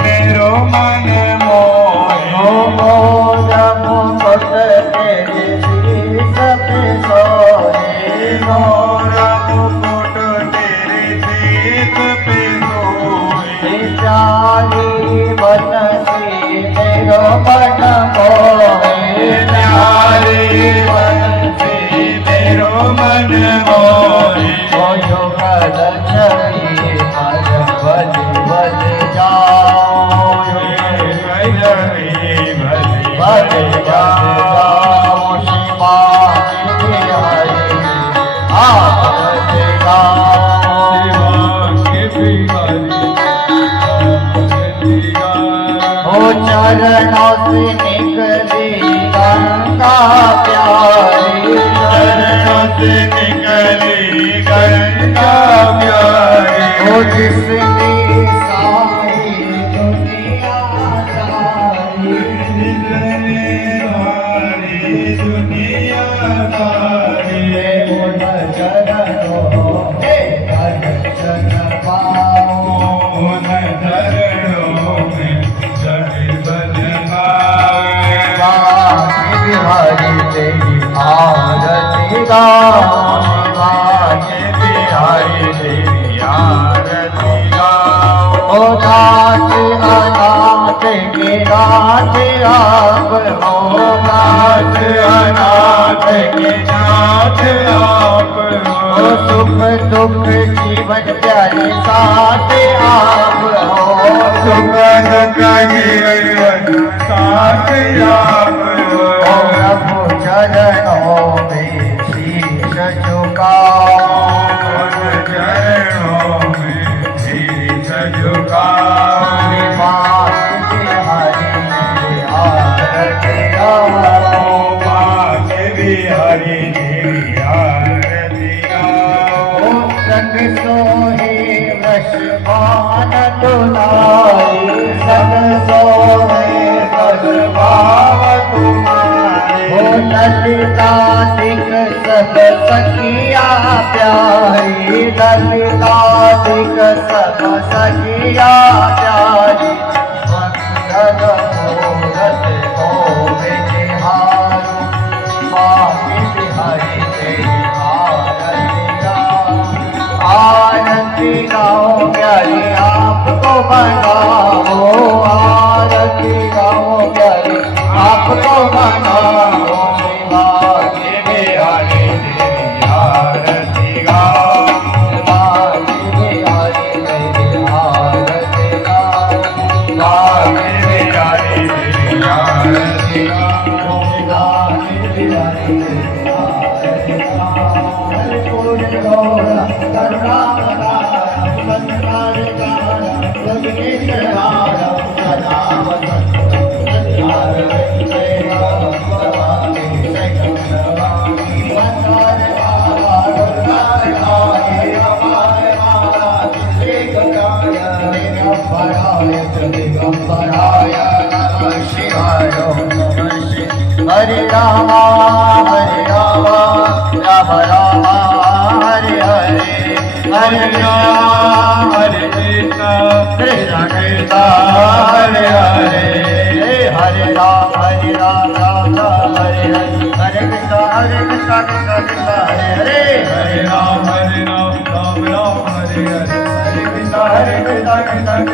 मेरो मन मोहे। मोर मुकुट तेरे शीश पे सोए मोर मुकुट तेरे शीश पे सोए। प्यारी बंसी मेरो मन मोहे प्यारी बंसी मेरो मन मोहे। युगल छवि मन बज बज जाओ बज जाओ शिवा बिहारी आरती गाओ ओ चरणों से निकली गंगा प्यारी चरणों से निकली गंगा जिसने सारी दुनिया सारी दुनिया सारी उन चरणों के दर्शन पाओ उन चरणों में दर्शन पाए बाकी बिहारी तेरी आरती गाओ बाके बिहारी तेरी आरती गाओ ओ नाथ अनाथ के नाथ आप हो नाथ अनाथ के नाथ आप ओ सुख दुख जीवन प्यारे साथ आप हो सुख दुख जीवन साथ आप ओ प्रभु चरणों में शीश झुकाओ चरणों में शीश झुकाओ बाकी बिहारी तेरी आरती गाओ बाके बिहारी तेरी आरती गाओ संग सोहे वृषभान दुलारी संग सोहे भाव तुम्हारे ओ ललिता दिक सब सखिया प्यारी ललिता दिक सब सखिया प्यारी मंगल मूरत हो बिहारू बाकी बिहारी तेरी आरती गाओ प्यारी आपको बनाओ आरती गाओ प्यारी आपको बनाओ बाके बिहारी तेरी आरती गाओ बाकी बिहारी तेरी आरती गाओ बाके बिहारी तेरी आरती गाओ बाकी बिहारी तेरी आरती गाओ पूर्ण गौरा करुणा संसार कारा लग्नेश्वर कारा सदा वसंत संसार वेला भवानी सैकं भवानी वंदर कारा दुर्गाय अपाय माला दिगंबराय दिगंबराय नमः शिवाय नमः शिवाय हरे राम राम राम हरे हरे हरे राम हरे कृष्ण कृष्ण कृष्ण हरे हरे हरे राम राम राम हरे हरे हरे कृष्ण कृष्ण कृष्ण हरे हरे हरे राम राम राम राम हरे हरे हरे कृष्ण कृष्ण कृष्ण